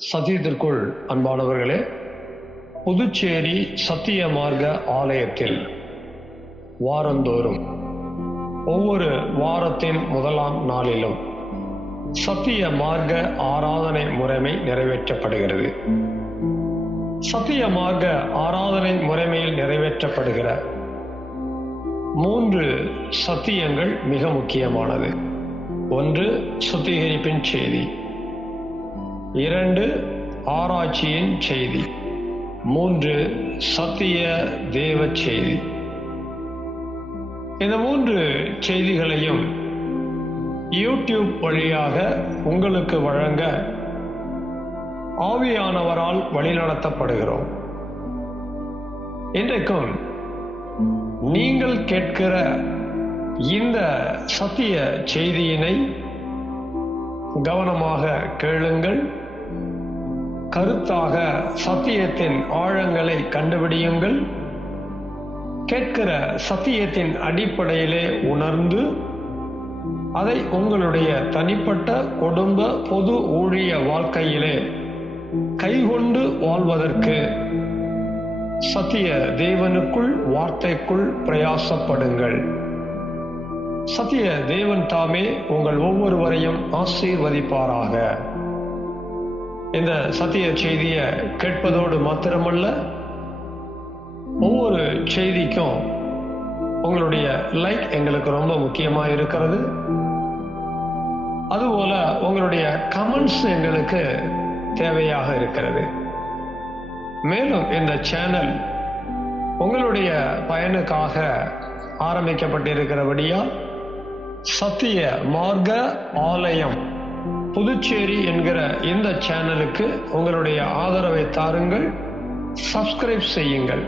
சத்தியத்திற்குள் அன்பானவர்களே, புதுச்சேரி சத்திய மார்க்க ஆலயத்தில் வாரந்தோறும் ஒவ்வொரு வாரத்தின் முதலாம் நாளிலும் சத்திய மார்க்க ஆராதனை முறைமை நிறைவேற்றப்படுகிறது. சத்திய மார்க்க ஆராதனை முறைமையில் நிறைவேற்றப்படுகிற 3 சத்தியங்கள் மிக முக்கியமானது. 1, சுத்திகரிப்பின் செய்தி. 2, ஆராய்ச்சியின் செய்தி. 3, சத்திய தேவ செய்தி. இந்த 3 செய்திகளையும் யூடியூப் வழியாக உங்களுக்கு வழங்க ஆவியானவரால் வழிநடத்தப்படுகிறோம். இன்றைக்கும் நீங்கள் கேட்கிற இந்த சத்திய செய்தியினை கவனமாக கேளுங்கள். கருத்தாக சத்தியத்தின் ஆழங்களை கண்டுபிடியுங்கள். கேட்கிற சத்தியத்தின் அடிப்படையிலே உணர்ந்து அதை உங்களுடைய தனிப்பட்ட குடும்ப பொது ஊழிய வாழ்க்கையிலே கைகொண்டு வாழ்வதற்கு சத்திய தேவனுக்குள் வார்த்தைக்குள் பிரயாசப்படுங்கள். சத்திய தேவன் தாமே உங்கள் ஒவ்வொருவரையும் ஆசீர்வதிப்பாராக. இந்த சத்திய செய்தியை கேட்பதோடு மாத்திரமல்ல, ஒவ்வொரு செய்திக்கும் உங்களுடைய லைக் எங்களுக்கு ரொம்ப முக்கியமாக இருக்கிறது. அதுபோல உங்களுடைய கமெண்ட்ஸ் எங்களுக்கு தேவையாக இருக்கிறது. மேலும் இந்த சேனல் உங்களுடைய பயனுக்காக ஆரம்பிக்கப்பட்டிருக்கிறபடியால் சத்திய மார்க்க ஆலயம் புதுச்சேரி என்கிற இந்த சேனலுக்கு உங்களுடைய ஆதரவை தாருங்கள். சப்ஸ்கிரைப் செய்யுங்கள்.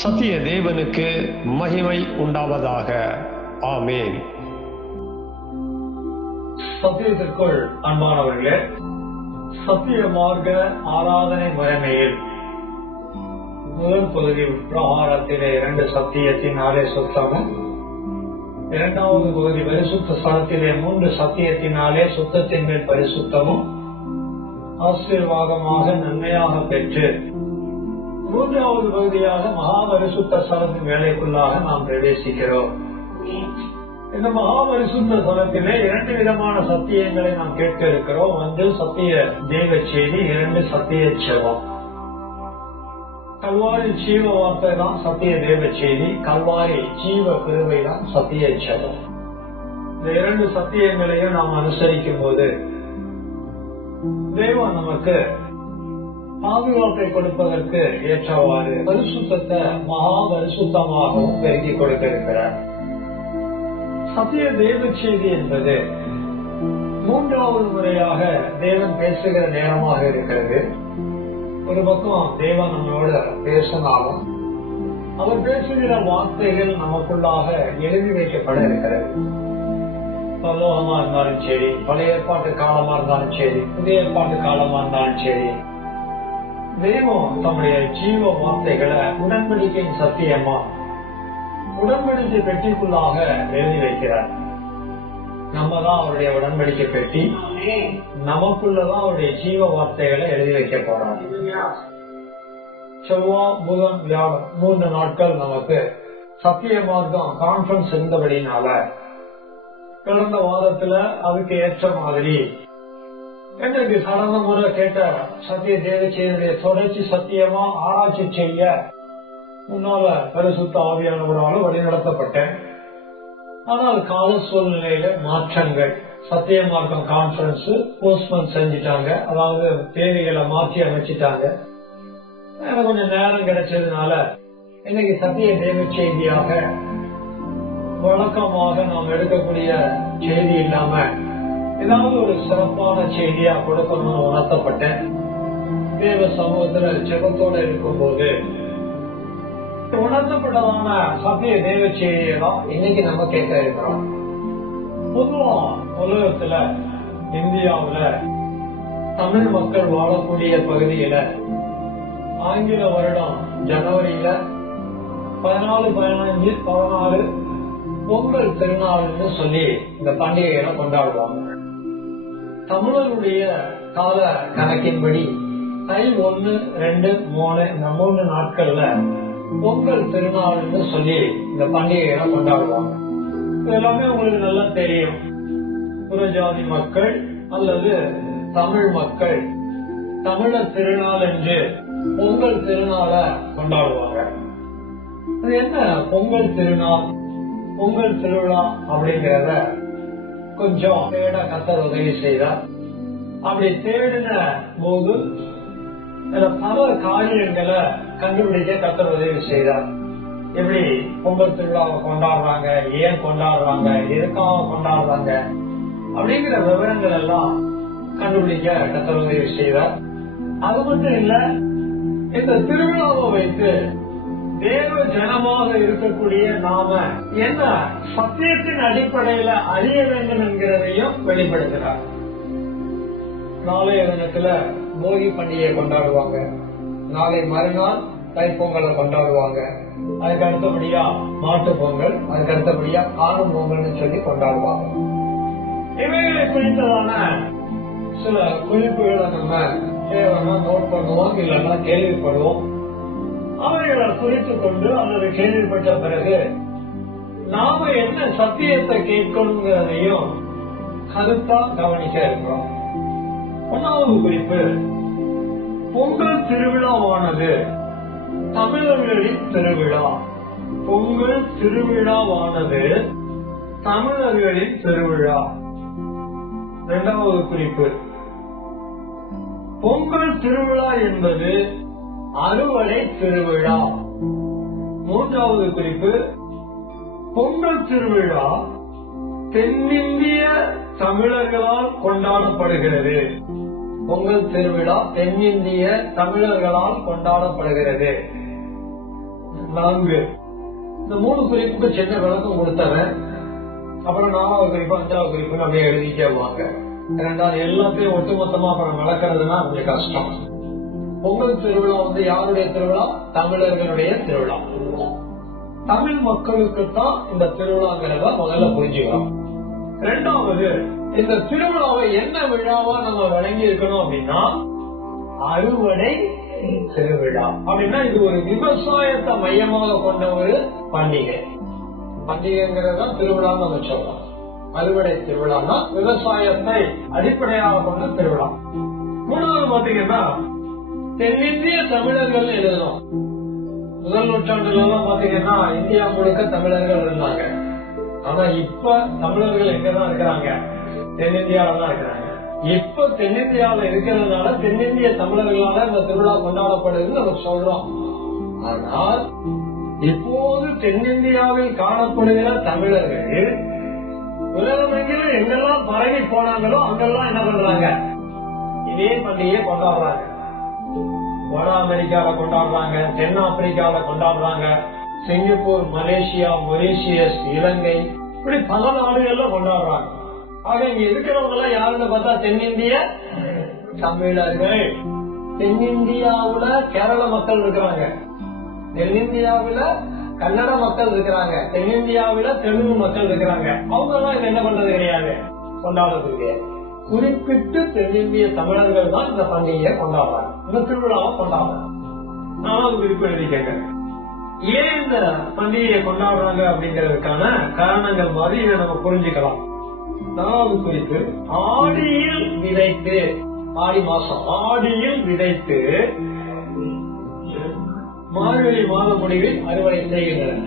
சத்திய தேவனுக்கு மகிமை உண்டாவதாக. ஆமேன். சத்தியத்திற்குள் அன்பானவர்களே, சத்திய மார்க்க ஆராதனை முறைமையில் முதல் பகுதி பிரகாரத்திலே 2 சத்தியத்தினாலே சுத்தமும், 2வது பகுதி பரிசுத்த ஸ்தலத்திலே 3 சத்தியத்தினாலே சுத்தத்தின் மேல் பரிசுத்தமும் ஆசீர்வாதமாக நன்மையாக பெற்று 3வது பகுதியாக மகா பரிசுத்த ஸ்தலத்தின் வேலைக்குள்ளாக நாம் பிரவேசிக்கிறோம். இந்த மகா பரிசுத்த ஸ்தலத்திலே 2 விதமான சத்தியங்களை நாம் கேட்க இருக்கிறோம். 1 சத்திய தேவ செய்தி, 2 சத்திய செபம். கல்வாரி ஜீவ வார்த்தை தான் சத்திய தேவ செய்தி, கல்வாரி ஜீவ கிருபை தான் சத்திய செபம். இந்த 2 சத்தியங்களையும் நாம் அனுசரிக்கும் போது தேவன் நமக்கு பாதுகாப்பை கொடுப்பதற்கு ஏற்றவாறு பரிசுத்தத்தை மகா பரிசுத்தமாகவும் பெருக்கி கொடுக்க இருக்கிறார். சத்திய தேவ செய்தி என்பது 3வது முறையாக தேவன் பேசுகிற நேரமாக இருக்கிறது. ஒரு பக்கம் தேவன் நம்மளோட பேசினாலும் அவர் பேசுகிற வார்த்தைகள் நமக்குள்ளாக எழுதி வைக்கப்பட இருக்கிறது. பரலோகமா இருந்தாலும் சரி, பழைய ஏற்பாட்டு காலமா இருந்தாலும் சரி, புதிய ஏற்பாட்டு காலமா இருந்தாலும் சரி, தேவன் தம்முடைய ஜீவ வார்த்தைகளை உடன்படிக்கையின் சத்தியமா உடன்படிக்கை பெட்டிக்குள்ளாக எழுதி வைக்கிறார். நம்ம தான் அவருடைய உடன்படிக்கை பெட்டி, நமக்குள்ளதான் அவருடைய ஜீவ வார்த்தைகளை எழுதி வைக்க போறார். செவ்வாய், புதன், வியாழன் 3 நாட்கள் நமக்கு சத்திய மார்க்கம் கான்பரன்ஸ் இருந்தபடினால கடந்த வாரத்துல அதுக்கு ஏற்ற மாதிரி எனக்கு கடந்த முறை கேட்ட சத்திய தேவ செய்தியுடைய தொடர்ச்சி சத்தியமா ஆராய்ச்சி செய்ய முன்னால பரிசுத்த ஆவியானவரால வழிநடத்தப்பட்டேன். ஆனால் கால சூழ்நிலையில மாற்றங்கள், சத்திய மார்க்கம் கான்பரன்ஸ் போஸ்ட்போன் செஞ்சிட்டாங்க. அதாவது தேதிகளை மாற்றி அமைச்சிட்டாங்க. எனக்கு கொஞ்சம் நேரம் கிடைச்சதுனால இன்னைக்கு சத்திய தேவ செய்தியாக வழக்கமாக நாம் எடுக்கக்கூடிய செய்தி இல்லாம ஏதாவது ஒரு சிறப்பான செய்தியா கொடுக்கணும்னு உணர்த்தப்பட்டேன். தேவ சமூகத்துல ஜெபத்தோட இருக்கும் போது உணர்த்தப்பட்டதான சத்திய தேவ செய்தியை தான் இன்னைக்கு நம்ம கேட்க இருக்கிறோம். பொதுவா உலகத்துல இந்தியாவுல தமிழ் மக்கள் வாழக்கூடிய பகுதியில ஆங்கில வருடம் ஜனவரியில 14, 15, 16 பொங்கல் திருநாள்னு சொல்லி இந்த பண்டிகைகளை கொண்டாடுவாங்க. தமிழருடைய கால கணக்கின்படி தை 1, 2, 3 இந்த 3 நாட்கள்ல பொங்கல் திருநாள்னு சொல்லி இந்த பண்டிகைகளை கொண்டாடுவாங்க. எல்லாமே உங்களுக்கு நல்லா தெரியும். புறஜாதி மக்கள் அல்லது தமிழ் மக்கள் தமிழர் திருநாள் என்று பொங்கல் திருநாளை கொண்டாடுவாங்க. அது என்ன பொங்கல் திருநாள், பொங்கல் திருவிழா அப்படிங்கிறத கொஞ்சம் தேட கர்த்தர் உதவி செய்தார். அப்படி தேடின போது பல காரியங்களை கண்டுபிடிக்க கர்த்தர் உதவி செய்தார். எப்படி பொங்கல் திருவிழாவை கொண்டாடுறாங்க, ஏன் கொண்டாடுறாங்க, எதுக்காக கொண்டாடுறாங்க அப்படிங்கிற விவரங்கள் எல்லாம் கண்டுபிடிக்க கர்த்தர் உதவி செய்தார். அது மட்டும் இல்ல, இந்த திருவிழாவை வைத்து தேவ ஜனமாக இருக்கக்கூடிய நாம என்ன சத்தியத்தின் அடிப்படையில அறிய வேண்டும் என்கிறதையும் வெளிப்படுத்துறார். நாளைய தினத்துல போகி பண்டிகையை கொண்டாடுவாங்க. நாளை மறுநாள் தைப்பொங்கலை கொண்டாடுவாங்க. அதுக்கு அடுத்தபடியா மாட்டு பொங்கல், அதுக்கு அடுத்தபடியா காணும் பொங்கல்னு சொல்லி கொண்டாடுவாங்க. இவைகளை குறித்ததான சில குறிப்புகளை நம்ம தேவைன்னா நோட் பண்ணுவோம், இல்லைன்னா கேள்விப்படுவோம். அவைகளை குறித்துக் கொண்டு அல்லது கேள்விப்பட்ட பிறகு நாம என்ன சத்தியத்தை கேட்கணுங்கிறதையும் கருத்தா கவனிக்க இருக்கிறோம். 1வது குறிப்பு, பொங்கல் திருவிழாவானது தமிழர்களின் திருவிழா. பொங்கல் திருவிழாவானது தமிழர்களின் திருவிழா. 2வது குறிப்பு, பொங்கல் திருவிழா என்பது அறுவடை திருவிழா. 3வது குறிப்பு, பொங்கல் திருவிழா தென்னிந்திய தமிழர்களால் கொண்டாடப்படுகிறது. பொங்கல் திருவிழா தென்னிந்திய தமிழர்களால் கொண்டாடப்படுகிறது. 4 இந்த 3 குறிப்புக்கு சின்ன விளக்கம் கொடுத்தவன். அப்புறம் 4வது குறிப்பு, 5வது குறிப்பு அப்படியே எழுதிக்கவாங்க. இரண்டாவது எல்லாத்தையும் ஒட்டுமொத்தமா அப்புறம் நடக்கிறதுனா கொஞ்சம் கஷ்டம். பொங்கல் திருவிழா யாருடைய திருவிழா? தமிழர்களுடைய திருவிழா. தமிழ் மக்களுக்கு தான் இந்த திருவிழாங்கிறத முதல்ல புரிஞ்சுக்கிறோம். 2வது, இந்த திருவிழாவை என்ன விழாவா நம்ம வழங்கி இருக்கணும் அப்படின்னா அறுவடை திருவிழா. அப்படின்னா இது ஒரு விவசாயத்தை மையமாக கொண்ட ஒரு பண்டிகை. பண்டிகைங்கிறதா திருவிழான்னு நம்ம சொல்றோம். அறுவடை திருவிழான்னா விவசாயத்தை அடிப்படையாக கொண்ட திருவிழா. 3வது பாத்தீங்கன்னா தென்னிந்திய தமிழர்கள் எழுதணும். முதல் நூற்றாண்டுல எல்லாம் பாத்தீங்கன்னா இந்தியா முழுக்க தமிழர்கள் இருந்தாங்க. ஆனா இப்ப தமிழர்கள் எங்கதான் இருக்கிறாங்க? தென்னிந்தியாவில தான் இருக்கிறாங்க. இப்ப தென்னிந்தியாவில இருக்கிறதுனால தென்னிந்திய தமிழர்களால இந்த திருவிழா கொண்டாடப்படுதுன்னு நம்ம சொல்றோம். ஆனால் இப்போது தென்னிந்தியாவில் காணப்படுகிற தமிழர்கள் உலகமெங்கிலும் எங்கெல்லாம் பரவி போனாங்களோ அங்கெல்லாம் என்ன பண்றாங்க? இதே பண்டிகையை கொண்டாடுறாங்க. வட அமெரிக்கால கொண்டாடுறாங்க, தென் ஆப்பிரிக்கால கொண்டாடுறாங்க, சிங்கப்பூர், மலேசியா, மொரீஷியஸ், இலங்கை, இப்படி பல நாடுகள்ல கொண்டாடுறாங்க. ஆக இங்க இருக்கிறவங்க எல்லாம் யாருன்னு பார்த்தா தென்னிந்திய தமிழர்கள். தென்னிந்தியாவுல கேரள மக்கள் இருக்கிறாங்க, தென்னிந்தியாவுல கன்னட மக்கள் இருக்கிறாங்க, தென்னிந்தியாவில தெலுங்கு மக்கள் இருக்கிறாங்க. அவங்க எல்லாம் என்ன பண்றது கிடையாது, கொண்டாடுறது கிடையாது. குறிப்பிட்டு தென்னிந்திய தமிழர்கள் தான் இந்த பண்டிகையை கொண்டாடுறாங்க, இந்த திருவிழாவை கொண்டாடுறாங்க. 4வது குறிப்பு எழுதிக்கங்க. ஏன் இந்த பண்டிகையை கொண்டாடுறாங்க அப்படிங்கிறதுக்கான காரணங்கள் மாதிரி இதை நம்ம புரிஞ்சுக்கலாம். 4வது குறிப்பு, ஆடியில் விதைத்து, ஆடி மாசம் ஆடியில் விதைத்து மார்கழி மாத முடிவில் அறுவடை செய்கின்றனர்.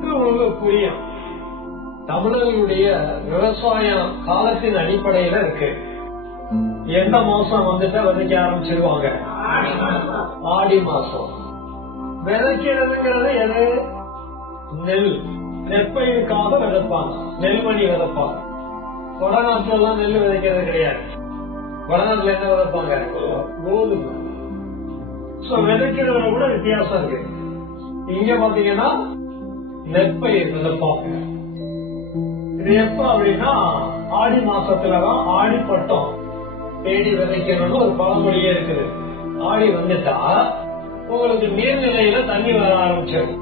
இது உங்களுக்கு புரியும். தமிழர்களுடைய விவசாயம் காலத்தின் அடிப்படையில இருக்கு. எந்த மாசம் வந்துட்டா விதைக்க ஆரம்பிச்சிருவாங்க? ஆடி மாசம். விதைக்கிறதுங்கிறது எது? நெல். நெற்பயிருக்காக விதைப்பாங்க, நெல்மணி விதைப்பாங்க. வடநாட்டுல எல்லாம் நெல் விதைக்கிறது கிடையாது. வடநாட்டுல என்ன விதைப்பாங்க? கோதுமை. விதைக்கிறதுல கூட வித்தியாசம் இருக்கு. இங்க பாத்தீங்கன்னா நெற்பயிர் விதைப்பாங்க. இது எப்ப அப்படின்னா ஆடி மாசத்துலதான் ஆடி பட்டம் தேடி விதைக்கணும்னு ஒரு பழமொழியே இருக்குது. ஆடி வந்துட்டா உங்களுக்கு நீர்நிலையில தண்ணி வர ஆரம்பிச்சது.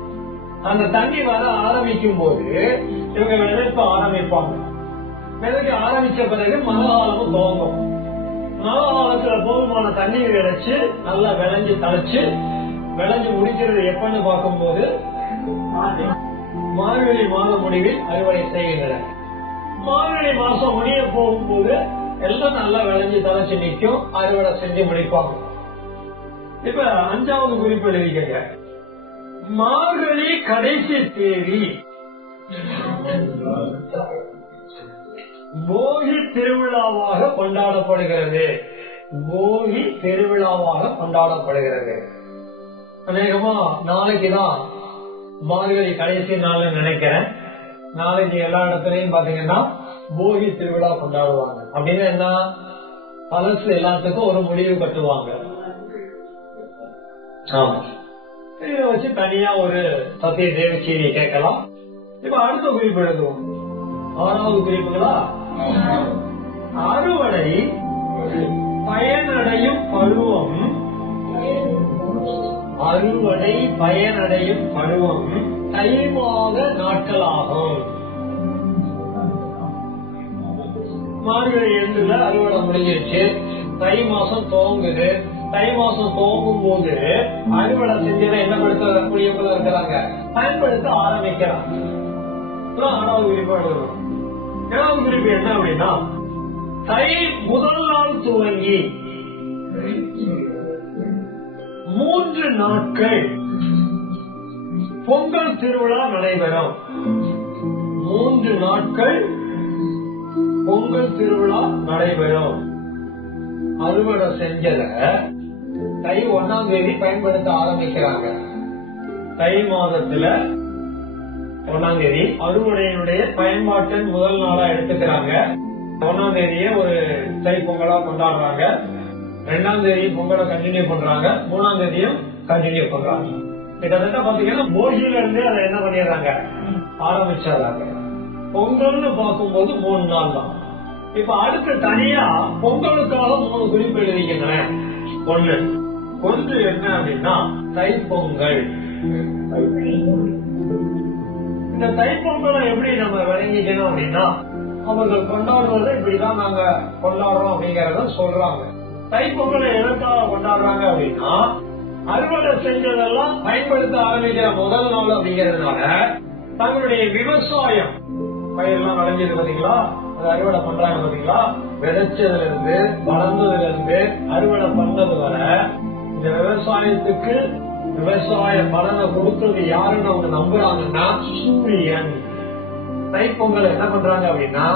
அந்த தண்ணி வர ஆரம்பிக்கும் போது இவங்க விதைப்ப ஆரம்பிப்பாங்க. விதைக்க ஆரம்பிச்ச பிறகு மழை காலமும் துவங்கும். மழை காலத்துல போதுமான தண்ணீர் கிடைச்சு நல்லா விளைஞ்சு தழைச்சு விளைஞ்சு முடிக்கிறது எப்பன்னு பார்க்கும்போது மார்கழி மாத முடிவில் அறுவடை செய்கின்றன. மார்கழி மாசம் முடிய போகும்போது எல்லாம் நல்லா விளைஞ்சு தழைச்சு நிற்கும், அறுவடை செஞ்சு முடிப்பாங்க. இப்ப 5வது குறிப்பு எழுதிக்கங்க. மார்கழி கடைசி தேதி போகி திருவிழாவாக கொண்டாடப்படுகிறது. போகி திருவிழாவாக கொண்டாடப்படுகிறது. அநேகமா நாளைக்குதான் மார்கழி கடைசி நாள் நினைக்கிறேன். நாளைக்கு எல்லா இடத்துலயும் பாத்தீங்கன்னா போகி திருவிழா கொண்டாடுவாங்க. அப்படின்னு என்ன, பழசு எல்லாத்துக்கும் ஒரு முடிவு கட்டுவாங்க. ஆமா, இதை வச்சு தனியா ஒரு சத்திய தேவ செய்தியை கேட்கலாம். இப்ப அடுத்த குறிப்பு எழுதுவோம். 6வது குறிப்புகளா, அறுவடை பயனடையும் பருவம். அறுவடை பயனடையும் பருவம் தை மாத நாட்களாகும். மார்கழி 2ல அறுவடை முடிஞ்சிருச்சு, தை மாசம் துவங்குது. தை மாசம் துவங்கும் போது அறுவடை செஞ்சதை என்ன படுத்தக்கூடியவங்களா இருக்கிறாங்க, பயன்படுத்த ஆரம்பிக்கிறாங்க. 6வது குறிப்பு எழுதணும். 7வது குறிப்பு என்ன அப்படின்னா, தை முதல் நாள் துவங்கி 3 நாட்கள் பொங்கல் திருவிழா நடைபெறும். 3 நாட்கள் பொங்கல் திருவிழா நடைபெறும். அறுவடை செஞ்சத தை 1ஆம் தேதி பயன்படுத்த ஆரம்பிக்கிறாங்க. தை மாதத்துல 1ஆம் தேதி அறுவடையினுடைய பயன்பாட்டின் முதல் நாளா எடுத்துக்கிறாங்க. 1ஆம் தேதியே ஒரு தை பொங்கலா கொண்டாடுறாங்க. 2ஆம் தேதி பொங்கலை கண்டினியூ பண்றாங்க. 3ஆம் தேதியும் கண்டினியூ பண்றாங்க. கிட்டத்தட்ட பாத்தீங்கன்னா போகியில இருந்து அதை என்ன பண்ணிடுறாங்க, ஆரம்பிச்சாங்க. பொங்கல்னு பார்க்கும்போது 3 நாள் தான். இப்ப அடுத்து தனியா பொங்கலுக்காக 3 குறிப்பு எழுதிக்கிறேன். ஒன்று என்ன அப்படின்னா தைப்பொங்கல். இந்த தைப்பொங்கலை எப்படி நம்ம விளங்கிக்கணும் அப்படின்னா, அவர்கள் கொண்டாடுவதை இப்படிதான் நாங்க கொண்டாடுறோம் அப்படிங்கறத சொல்றாங்க. தைப்பொங்கலை எதற்காக கொண்டாடுறாங்க அப்படின்னா, அறுவடை செஞ்சதெல்லாம் பயன்படுத்த ஆரம்பிக்கிற முதல் நாள் அப்படிங்கறதுனால தங்களுடைய விவசாயம் பயிரெல்லாம் விளைஞ்சது பாத்தீங்களா, அது அறுவடை பண்றாங்க பாத்தீங்களா, விதைச்சதுல இருந்து வளர்ந்ததுல இருந்து அறுவடை பண்ணது வர இந்த விவசாயத்துக்கு விவசாய பலனை கொடுத்தது யாருன்னு அவங்க நம்புறாங்கன்னா சூரியன். தைப்பொங்கல் என்ன பண்றாங்க அப்படின்னா,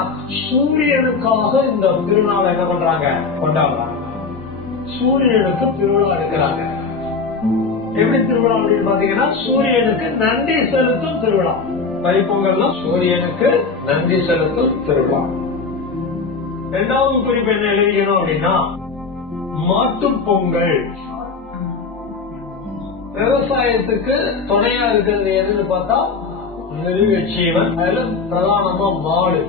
சூரியனுக்காக இந்த திருநாளை என்ன பண்றாங்க, கொண்டாடுறாங்க. சூரியனுக்கு திருவிழா எடுக்கிறாங்க. எப்படி திருவிழா அப்படின்னு பாத்தீங்கன்னா, சூரியனுக்கு நன்றி செலுத்தும் திருவிழா. தைப்பொங்கல்னா சூரியனுக்கு நன்றி செலுத்தும் திருவிழா. 2வது குறிப்பு என்ன எழுதிக்கணும் அப்படின்னா, மாட்டுப் பொங்கல். விவசாயத்துக்கு துணையா இருக்கிறது எதுன்னு பார்த்தா மிருகஜீவன், அதுல பிரதானமா மாடு.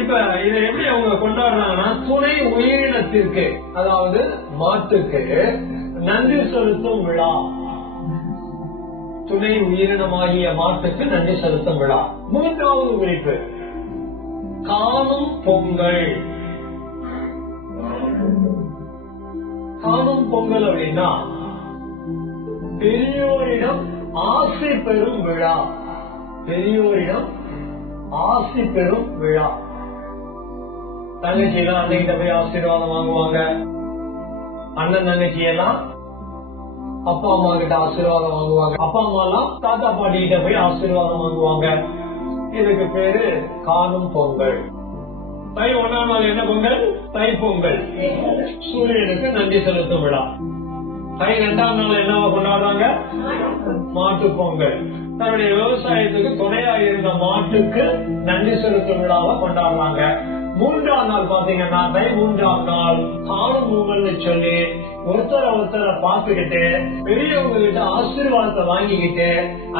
இப்ப இதை எப்படி அவங்க கொண்டாடுறாங்கன்னா, துணை உயிரினத்திற்கு, அதாவது மாட்டுக்கு நன்றி செலுத்தும் விழா. துணை உயிரினமாகிய மாட்டுக்கு நன்றி செலுத்தும் விழா. 3வது குறிப்பு காணும் பொங்கல். காணும் பொங்கல் அப்படின்னா பெரியோரிடம் ஆசி பெறும் விழா. பெரியோரிடம் ஆசி பெறும் விழா. தங்கச்சி எல்லாம் அன்னைக்கிட்ட போய் ஆசீர்வாதம் வாங்குவாங்க. அண்ணன் தங்கச்சி எல்லாம் அப்பா அம்மா கிட்ட ஆசீர்வாதம் வாங்குவாங்க. அப்பா அம்மா எல்லாம் தாத்தா பாட்டி கிட்ட போய் ஆசீர்வாதம் வாங்குவாங்க. இதுக்கு பேரு காணும் பொங்கல். தை 1ஆம் நாள் என்ன பொங்கல், தை பொங்கல், சூரியனுக்கு நன்றி செலுத்தும் விழா. தை 2ஆம் நாள் என்னவா கொண்டாடுறாங்க, மாட்டு பொங்கல். தன்னுடைய விவசாயத்துக்கு துணையா இருந்த மாட்டுக்கு நன்றி செலுத்தும் விழாவை கொண்டாடுறாங்க. 3ஆம் நாள் பாத்தீங்கன்னா தை 3ஆம் நாள் காணும் பொங்கல்னு சொல்லி ஒருத்தரை பார்த்துக்கிட்டு பெரியவங்க கிட்ட ஆசீர்வாதத்தை வாங்கிக்கிட்டு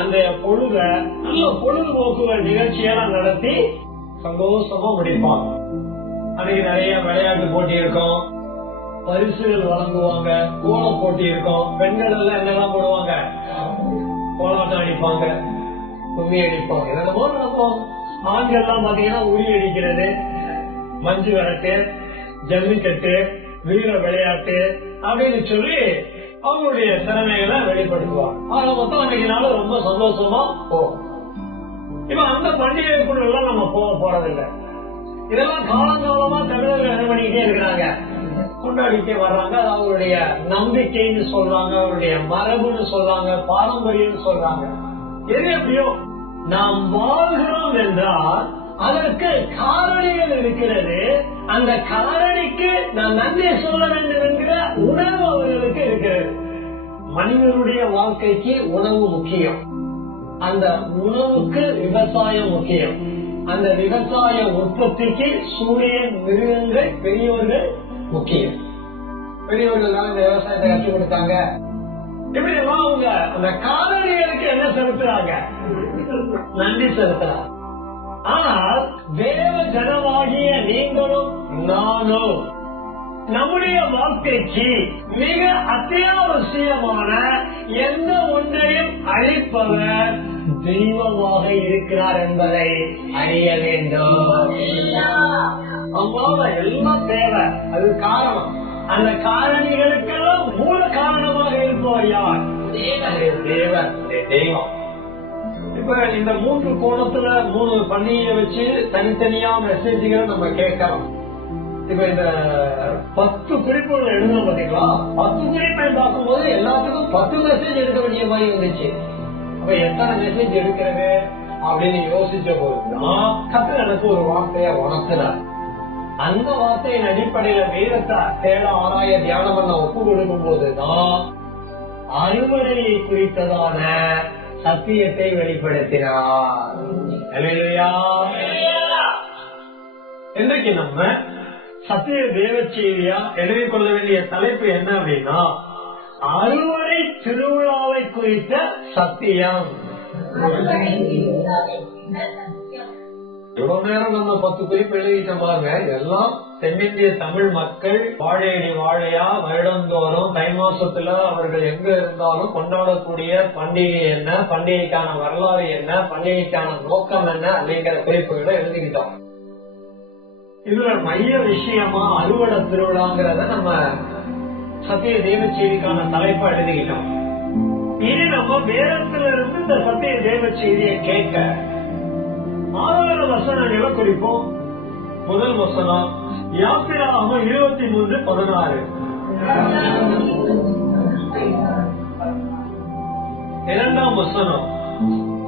அந்த பொழுத நல்ல பொழுதுபோக்குகள் நிகழ்ச்சியெல்லாம் நடத்தி சந்தோஷமா முடிப்பாங்க. அன்னைக்கு நிறைய விளையாட்டு போட்டி இருக்கும், பரிசுகள் வழங்குவாங்க, கோல போட்டி இருக்கும். பெண்கள் எல்லாம் என்னெல்லாம் போடுவாங்க, கோலாட்டம் அடிப்பாங்க, கும்மி அடிப்பாங்க, என்னென்னமோ நடக்கும். ஆண்கள் எல்லாம் பாத்தீங்கன்னா உரி அடிக்கிறது, மஞ்சு விரட்டு, ஜல்லிக்கட்டு, வீர விளையாட்டு அப்படின்னு சொல்லி அவங்களுடைய திறமைகளை வெளிப்படுத்துவாங்க. ஆக மொத்தம் அன்னைக்கு நாள் ரொம்ப சந்தோஷமா போகும். இப்ப அந்த பண்டிகைக்குள்ள எல்லாம் நம்ம போறதில்லை. இதெல்லாம் காலங்காலமா தமிழர்கள் என்ன பண்ணிக்கிட்டே இருக்கிறாங்க, கொண்டாடிட்டே வர்றாங்க. அது அவருடைய நம்பிக்கைன்னு சொல்றாங்க, அவருடைய மரபுன்னு சொல்றாங்க, பாரம்பரியம் சொல்றாங்க. எது எப்படியோ நாம் வாழ்கிறோம் என்றால் அதற்கு காரணிகள் இருக்கிறது. அந்த காரணிக்கு நான் நன்றி சொல்ல வேண்டும் என்கிற உணர்வு அவர்களுக்கு இருக்கிறது. மனிதனுடைய வாழ்க்கைக்கு உணவு முக்கியம். அந்த உணவுக்கு விவசாயம் முக்கியம். அந்த விவசாய உற்பத்திக்கு சூரியன், மிருகங்கள், பெரியவர்கள் முக்கியம். பெரியவர்கள் தான் இந்த விவசாயத்தை கற்றுக் கொடுத்தாங்க. இப்படி எல்லாம் அவங்க அந்த காரணிகளுக்கு என்ன செலுத்துறாங்க, நன்றி செலுத்துறாங்க. ஆனால் தேவ ஜனமாகிய நீங்களும் நானும் நம்முடைய வாழ்க்கைக்கு மிக அத்தியாவசியமான எந்த ஒன்றையும் அளிப்பவர் தெய்வமாக இருக்கிறார் என்பதை அறிய வேண்டும். அம்மாவ எல்லாம் தேவை, அது காரணம். அந்த காரணிகளுக்கெல்லாம் மூல காரணமாக இருப்பவர் யார்? தேவன், தெய்வம். இப்ப இந்த 3 கோணத்துல 3 பண்டிகையை வச்சு தனித்தனியா மெசேஜ்களை நம்ம கேட்கலாம். இப்ப இந்த 10 குறிப்புகள் எழுதணும் பாத்தீங்களா? 10 குறிப்பை பார்க்கும்போது எல்லாத்துக்கும் 10 மெசேஜ் எடுக்க வேண்டிய மாதிரி வந்துச்சு. அப்ப எத்தனை மெசேஜ் எடுக்கிறது அப்படின்னு யோசிச்ச போதுதான் கர்த்தர் எனக்கு ஒரு வார்த்தையை உணர்த்தினார். அந்த வார்த்தையின் அடிப்படையில வேதத்தை தேட ஆராய தியானம் பண்ண ஒப்பு கொடுக்கும் போதுதான் அறுவடையை குறித்ததான சத்தியத்தை வெளிப்படுத்தினார். இன்றைக்கு நம்ம சத்திய தேவ செய்தியா எழுதிக் கொள்ள வேண்டிய தலைப்பு என்ன அப்படின்னா, அறுவடை திருவிழாவை குறித்த சத்தியம். இவ்வளவு நேரம் நம்ம 10 குறிப்பு எழுதிட்ட பாருங்க. எல்லாம் தென்னிந்திய தமிழ் மக்கள் வாழையடி வாழையா வருடந்தோறும் தை மாசத்துல அவர்கள் எங்க இருந்தாலும் கொண்டாடக்கூடிய பண்டிகை என்ன, பண்டிகைக்கான வரலாறு என்ன, பண்டிகைக்கான நோக்கம் என்ன அப்படிங்கிற குறிப்புகளை எழுதிக்கிட்டோம். இதுல மைய விஷயமா அறுவடை திருவிழாங்கிறத நம்ம சத்திய தேவ செய்திக்கான தலைப்பா எழுதிக்கிட்டோம். இனி நம்ம வேதத்திலிருந்து இந்த சத்திய தேவ செய்தியை கேட்க ஆதார வசனங்களை குறிப்போம். முதல் வசனம் யாத்திராகமம் 23:16. இரண்டாம் வசனம்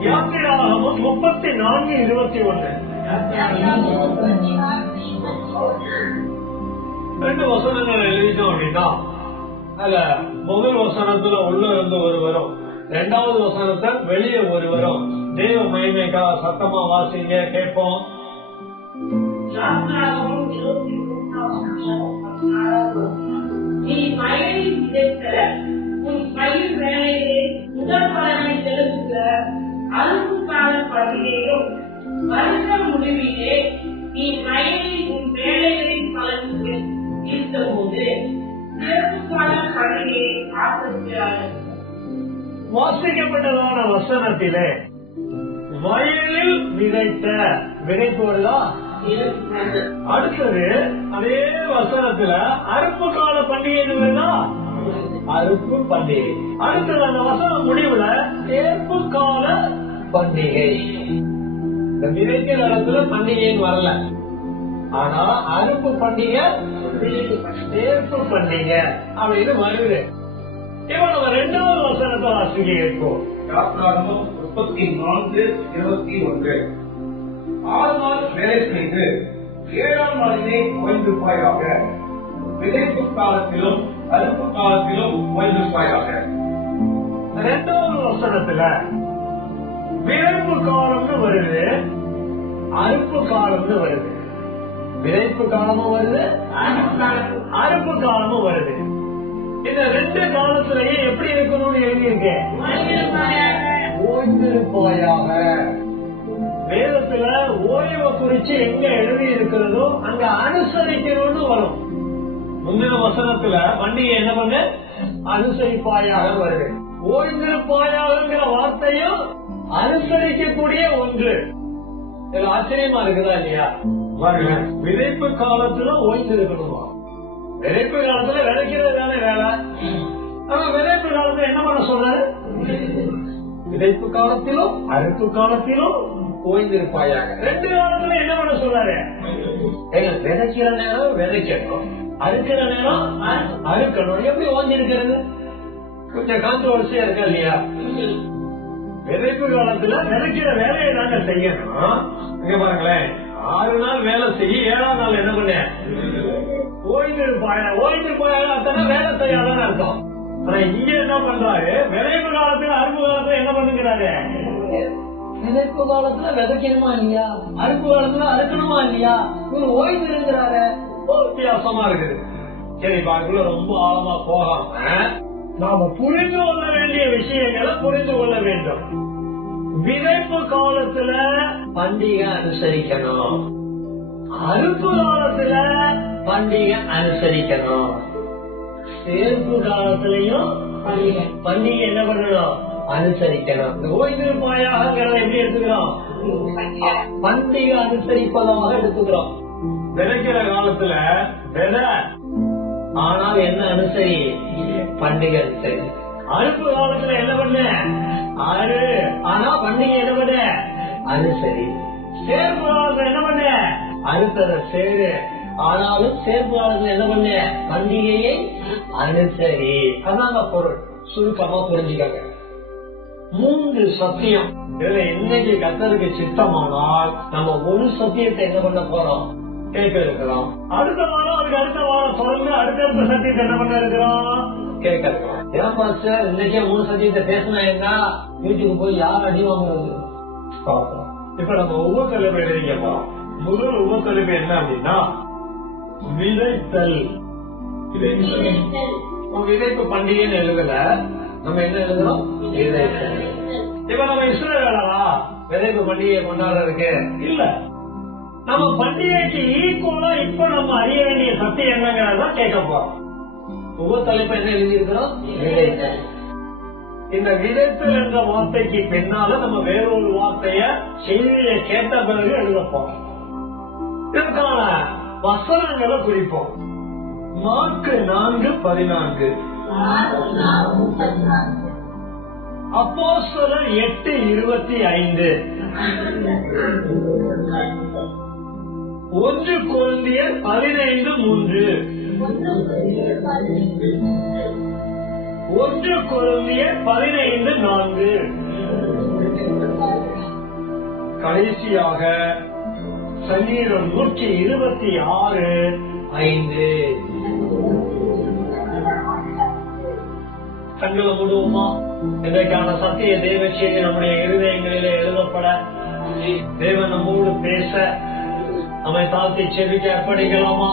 யாத்திராகமம் 34:21. 2 வசனங்கள் எழுதிட்டோம் அப்படின்னா அதுல முதல் வசனத்துல உள்ள இருந்து ஒருவரும், 2வது வசனத்தை வெளியே ஒருவரும் தேவ மகிமைக்காக சத்தமா வாசிங்க, கேட்போம். நீ வயலில் விதைத்த உன் பயிர் வேலையை முதல் பலனை செலுத்துக. அறுப்பு கால பகுதியையும் வருஷ முடிவிலே நீ வயலில் உன் வேலைகளின் பலனுக்கு இருந்தபோது சிறப்பு கால பகுதியை ஆசிரியார்கள். வாசிக்கப்பட்டதான வசனத்திலே வயலில் விதைத்த விதைப்போடுதா. அடுத்தது அதே வசனத்துல அறுப்பு கால பண்டிகை, அறுப்பு பண்டிகை. அடுத்தது அந்த வசனம் முடிவுல தேர்ப்பு கால பண்டிகை. இந்த விதைக்கிற இடத்துல பண்டிகைன்னு வரல, ஆனா அறுப்பு பண்டிகை, தேர்ப்பு பண்டிகை அப்படின்னு வருது. இப்ப நம்ம 2வது வசனத்தை வாசிக்க கேட்போம். யாத்திராகமம் 34:21. 6 நாள் வேலை செய்து 7ஆம் நாளிலே ஓய்ந்திருப்பாயாக. விதைப்பு காலத்திலும் அறுப்பு காலத்திலும் ஓய்ந்திருப்பாயாக. 2வது வசனத்துல விதைப்பு காலம்னு வருது, அறுப்பு காலம்னு வருது. விதைப்பு காலமும் வருது, அறுப்பு காலமும் வருது. இந்த 2 காலத்திலேயே எப்படி இருக்கணும்னு எழுதியிருக்கேன், ஓய்ந்திருப்பாயாக. வேதத்துல ஓய்வை குறிச்சு எங்க எழுதி இருக்கிறதோ அங்க அனுசரிக்கணும்னு வரும். முந்தின வசனத்துல பண்டிகை என்ன பண்ண, அனுசரிப்பாயாக வருது. ஓய்ந்திருப்பாயாங்கிற வார்த்தையும் அனுசரிக்கக்கூடிய ஒன்று. இதுல ஆச்சரியமா இருக்குதா இல்லையா? பாருங்க, விதைப்பு காலத்துல ஓய்ந்திருக்கணுமா, விதைப்பு காலத்துல விதைக்கிறது தானே வேலை. ஆனா விதைப்பு காலத்துல என்ன பண்ண சொல்றாரு? விதைப்பு காலத்திலும் அறுப்பு காலத்திலும் ஓய்ந்திருப்பாயாக. 2 காலத்துல என்ன பண்ண சொல்றாரு? விதைக்கிற நேரம் விதைக்கணும், அறுக்கிற நேரம் அறுக்கணும். எப்படி ஓய்ந்திருக்கிறது? கொஞ்சம் கான்ட்ரோவர்சியா இருக்கா இல்லையா? விதைப்பு காலத்துல விதைக்கிற வேலையை நாங்க செய்யணும். இங்க பாருங்களேன், 6 நாள் வேலை செய்ய 7ஆம் நாள் என்ன பண்ண? ஓய்ந்திருப்பாயா. ஓய்ந்திருப்பாயா அத்தனை வேலை செய்யாதான்னு அர்த்தம். ஆனா இங்க என்ன பண்றாரு? விதைப்பு காலத்துல அறுப்பு காலத்துல என்ன பண்ணுங்கிறாரு? விதைப்பு காலத்துல விதைக்கணுமா இல்லையா, அறுப்பு காலத்துல அறுக்கணுமா இல்லையா, இவரு ஓய்வு இருக்கிறாரு. வித்தியாசமா இருக்குது. சரி, பாக்குள்ள ரொம்ப ஆழமா போகாம நாம புரிந்து கொள்ள வேண்டிய விஷயங்களை புரிந்து கொள்ள வேண்டும். விதைப்பு காலத்துல பண்டிகை அனுசரிக்கணும், அறுப்பு காலத்துல பண்டிகை அனுசரிக்கணும், சேர்ப்பு காலத்திலையும் பண்டிகை என்ன பண்ணணும்? அனுசரிக்கணும். இந்த ஓய்ந்திருப்பாயாக எப்படி எடுத்துக்கிறோம்? பண்டிகை அனுசரிப்பதாக எடுத்துக்கிறோம். விதைக்கிற காலத்துல விதை, ஆனால் என்ன அனுசரி? பண்டிகை அனுசரி. அறுப்பு காலத்துல என்ன பண்ண? ஆறு, ஆனா பண்டிகை என்ன பண்ண? அனுசரி. சேர்ப்பு காலத்துல என்ன பண்ண? அறுத்தத சேரு, ஆனாலும் சேர்ப்பு காலத்துல என்ன பண்ண? பண்டிகையை அனுசரி. அதான் பொருள். சுருக்கமா புரிஞ்சுக்காங்க. 3 சத்தியம். இதுல இன்னைக்கு கத்தருக்கு சித்தமானால் நம்ம ஒரு சத்தியத்தை என்ன பண்ண போறோம்? கேட்க இருக்கிறோம். அடுத்த வாரம் அதுக்கு அடுத்த வாரம் தொடர்ந்து அடுத்தடுத்த சத்தியத்தை என்ன பண்ண இருக்கிறோம்? கேட்க இருக்கிறோம். ஏன் பாஸ்டர் இன்னைக்கே 3 சத்தியத்தை பேசினா என்ன? வீட்டுக்கு போய் யார் அடி வாங்குறது? இப்ப நம்ம உபத்தலைப்பு எழுதிக்க போறோம். முதல் உபத்தலைப்பு என்ன அப்படின்னா விதைத்தல். விதைப்பு பண்டிகைன்னு எழுதல, நம்ம என்ன எழுதுறோம்? விதைத்தல். இப்ப நம்ம இஸ்ரவேலா விதைப்பு பண்டிகையை கொண்டாடுறதுக்கு இல்ல. நம்ம பண்டிகைக்கு ஈக்குவலா இப்ப நம்ம அறிய வேண்டிய சத்தியம் என்னங்கிறத கேட்க போறோம். உபத்தலைப்பு என்ன எழுதியிருக்கிறோம்? விதைத்தல். இந்த விதைத்தல் என்ற வார்த்தைக்கு பின்னால நம்ம வேறொரு வார்த்தைய செய்தியை கேட்ட பிறகு எழுத போறோம். இதற்கான வசனங்களை குறிப்போம். மார்க்கு 4:14, அப்போஸ்தலர் 8:25, 1 கொரிந்தியர் 15:3, 1 கொரிந்தியர் 15:4, கடைசியாக சங்கீதம் 126:5. கண்களை மூடுவோமா? இதற்கான சத்திய தேவ செய்தி நம்முடைய இருதயங்களிலே எழுதப்பட தேவன் நம்மோடு பேச நம்மை தாழ்த்தி செவிக்க படிக்கலாமா?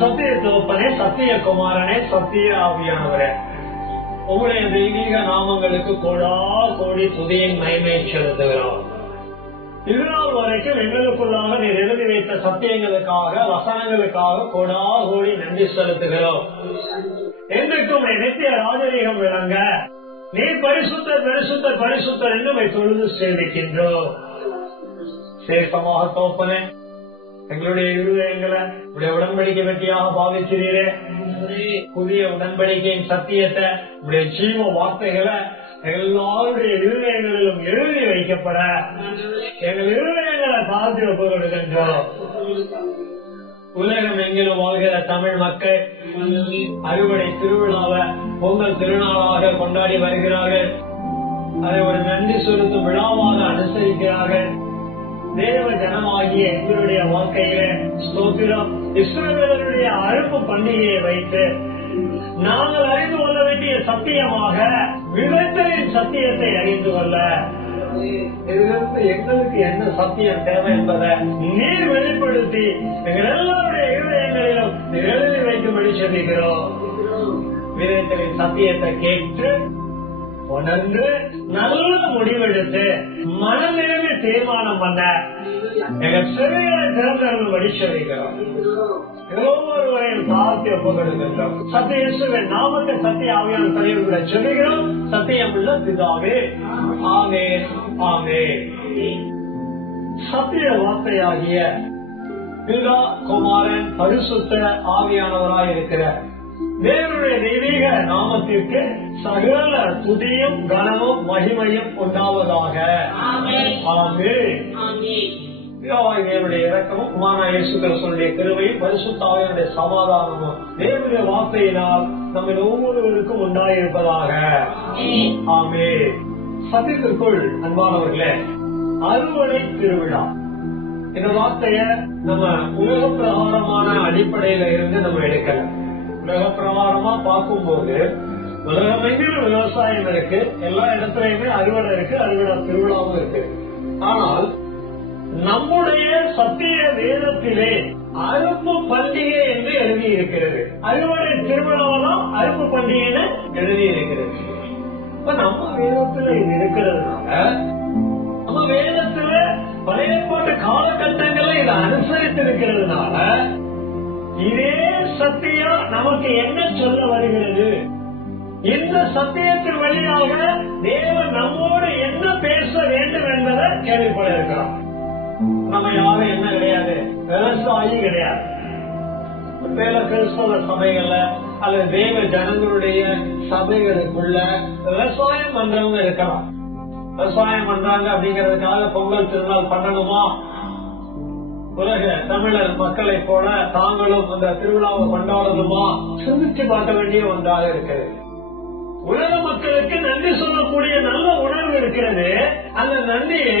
சத்திய தோப்பனே, சத்திய குமாரனே, சத்திய ஆவியானவரே, உங்களுடைய தெய்வீக நாமங்களுக்கு கோடா கோடி துதியின் மகிமை செலுத்துகிறோம். இதுநாள் வரைக்கும் எங்களுக்குள்ளாக நீர் எழுதி வைத்த சத்தியங்களுக்காக, வசனங்களுக்காக கோடா கோடி நன்றி செலுத்துகிறோம். என்றைக்கும் நித்திய ராஜரீகம் விளங்க நீர் பரிசுத்தர் பரிசுத்தர் பரிசுத்தர் என்று தொழுது சேவிக்கின்றோம். சேஷமாக தோப்பனே, எங்களுடைய இருதயங்களை உடைய உடன்படிக்கை வெற்றியாக பாவிக்கிறீரே. புதிய உடன்படிக்கையின் சத்தியத்தை, உடைய ஜீவ வார்த்தைகளை எல்லாருடைய இருதயங்களிலும் எழுதி வைக்கப்பட எங்கள் இருதயங்களை தாழ்த்தி ஒப்புக்கொடுக்கின்றோம். உலகம் எங்கிலும் வாழ்கிற தமிழ் மக்கள் அறுவடை திருவிழாவை பொங்கல் திருநாளாக கொண்டாடி வருகிறார்கள். அதை ஒரு நன்றி செலுத்தும் விழாவாக அனுசரிக்கிறார்கள். தேவ ஜனமாகிய எங்களுடைய வாழ்க்கையில ஸ்தோத்திரம். இஸ்ரவேலருடைய அறுப்பு பண்டிகையை வைத்து நாங்கள் அறிந்து கொள்ள வேண்டிய சத்தியமாக விதைத்தலின் சத்தியத்தை அறிந்து கொள்ள இதிலிருந்து எங்களுக்கு என்ன சத்தியம் தேவை என்பதை நீர் வெளிப்படுத்தி எங்கள் எல்லாருடைய இருதயங்களிலும் எழுதி வைக்கும்படி சொல்லுகிறோம். விதைத்தலின் சத்தியத்தை கேட்டு உணர்ந்து நல்ல முடிவெடுத்து மனநிலைமை தீர்மானம் பண்ண எங்கள் சிறைகளை திறந்தபடி சொல்லுகிறோம். ஒவ்வொருவரையும் தாழ்த்தி ஒப்புக்கொடுக்கின்றோம். சத்தியேசுவின் நாமத்தை சத்திய ஆவியான தலைவர்களை சொல்லுகிறோம். சத்தியம் உள்ள பிதாவே, ஆமென், ஆமென். சத்திய வார்த்தையாகிய பிதா, குமாரன், பரிசுத்த ஆவியானவராய் இருக்கிற தேவனுடைய தெய்வீக நாமத்திற்கு சகல துதியும் கனமும் மகிமையும் உண்டாவதாக. தேவனுடைய இரக்கமும் குமாரனாகிய இயேசு கிறிஸ்துவினுடைய கிருபையும் பரிசுத்த ஆவியானவருடைய சமாதானமும் தேவனுடைய வார்த்தையினால் நம்ம ஒவ்வொருவருக்கும் உண்டாயிருப்பதாக. ஆமென். சத்தியத்திற்குள் அன்பானவர்களே, அறுவடை திருவிழா இந்த வார்த்தைய நம்ம உலக பிரகாரமான அடிப்படையில இருந்து நம்ம எடுக்கல. உலக பிரகாரமா பார்க்கும்போது உலகமெங்கிலும் விவசாயம் இருக்கு, எல்லா இடத்துலயுமே அறுவடை இருக்கு, அறுவடை திருவிழாவும் இருக்கு. ஆனால் நம்முடைய சத்திய வேதத்திலே அறுப்பு பண்டிகை என்று எழுதி இருக்கிறது. அறுவடை திருவிழாவெல்லாம் அறுப்பு பண்டிகைன்னு எழுதி இருக்கிறது. இப்ப நம்ம வேதத்துல இது இருக்கிறதுனால நம்ம வேதத்துல பழைய ஏற்பாட்டு காலகட்டங்களை இதை அனுசரித்து இருக்கிறதுனால இதே சத்தியம் நமக்கு என்ன சொல்ல வருகிறது, இந்த சத்தியத்தின் வழியாக தேவன் நம்மோடு என்ன பேச வேண்டும் என்பதை கேள்விப்பட இருக்கிறோம். நம்ம யாரும் என்ன கிடையாது, விவசாயி கிடையாது. வேலை கிறிஸ்தவ சபைகள்ல அல்லது தேவ ஜனங்களுடைய சபைகளுக்குள்ள விவசாயம் பண்றவங்க இருக்கலாம். விவசாயம் பண்றாங்க அப்படிங்கறதுக்காக பொங்கல் திருநாள் பண்ணணுமா? உலக தமிழர் மக்களை போல தாங்களும் அந்த திருவிழாவை கொண்டாடணுமா? சிந்திச்சு பார்க்க வேண்டிய ஒன்றாக இருக்கிறது. உலக மக்களுக்கு நன்றி சொல்லக்கூடிய நல்ல உணர்வு இருக்கிறது. அந்த நன்றியை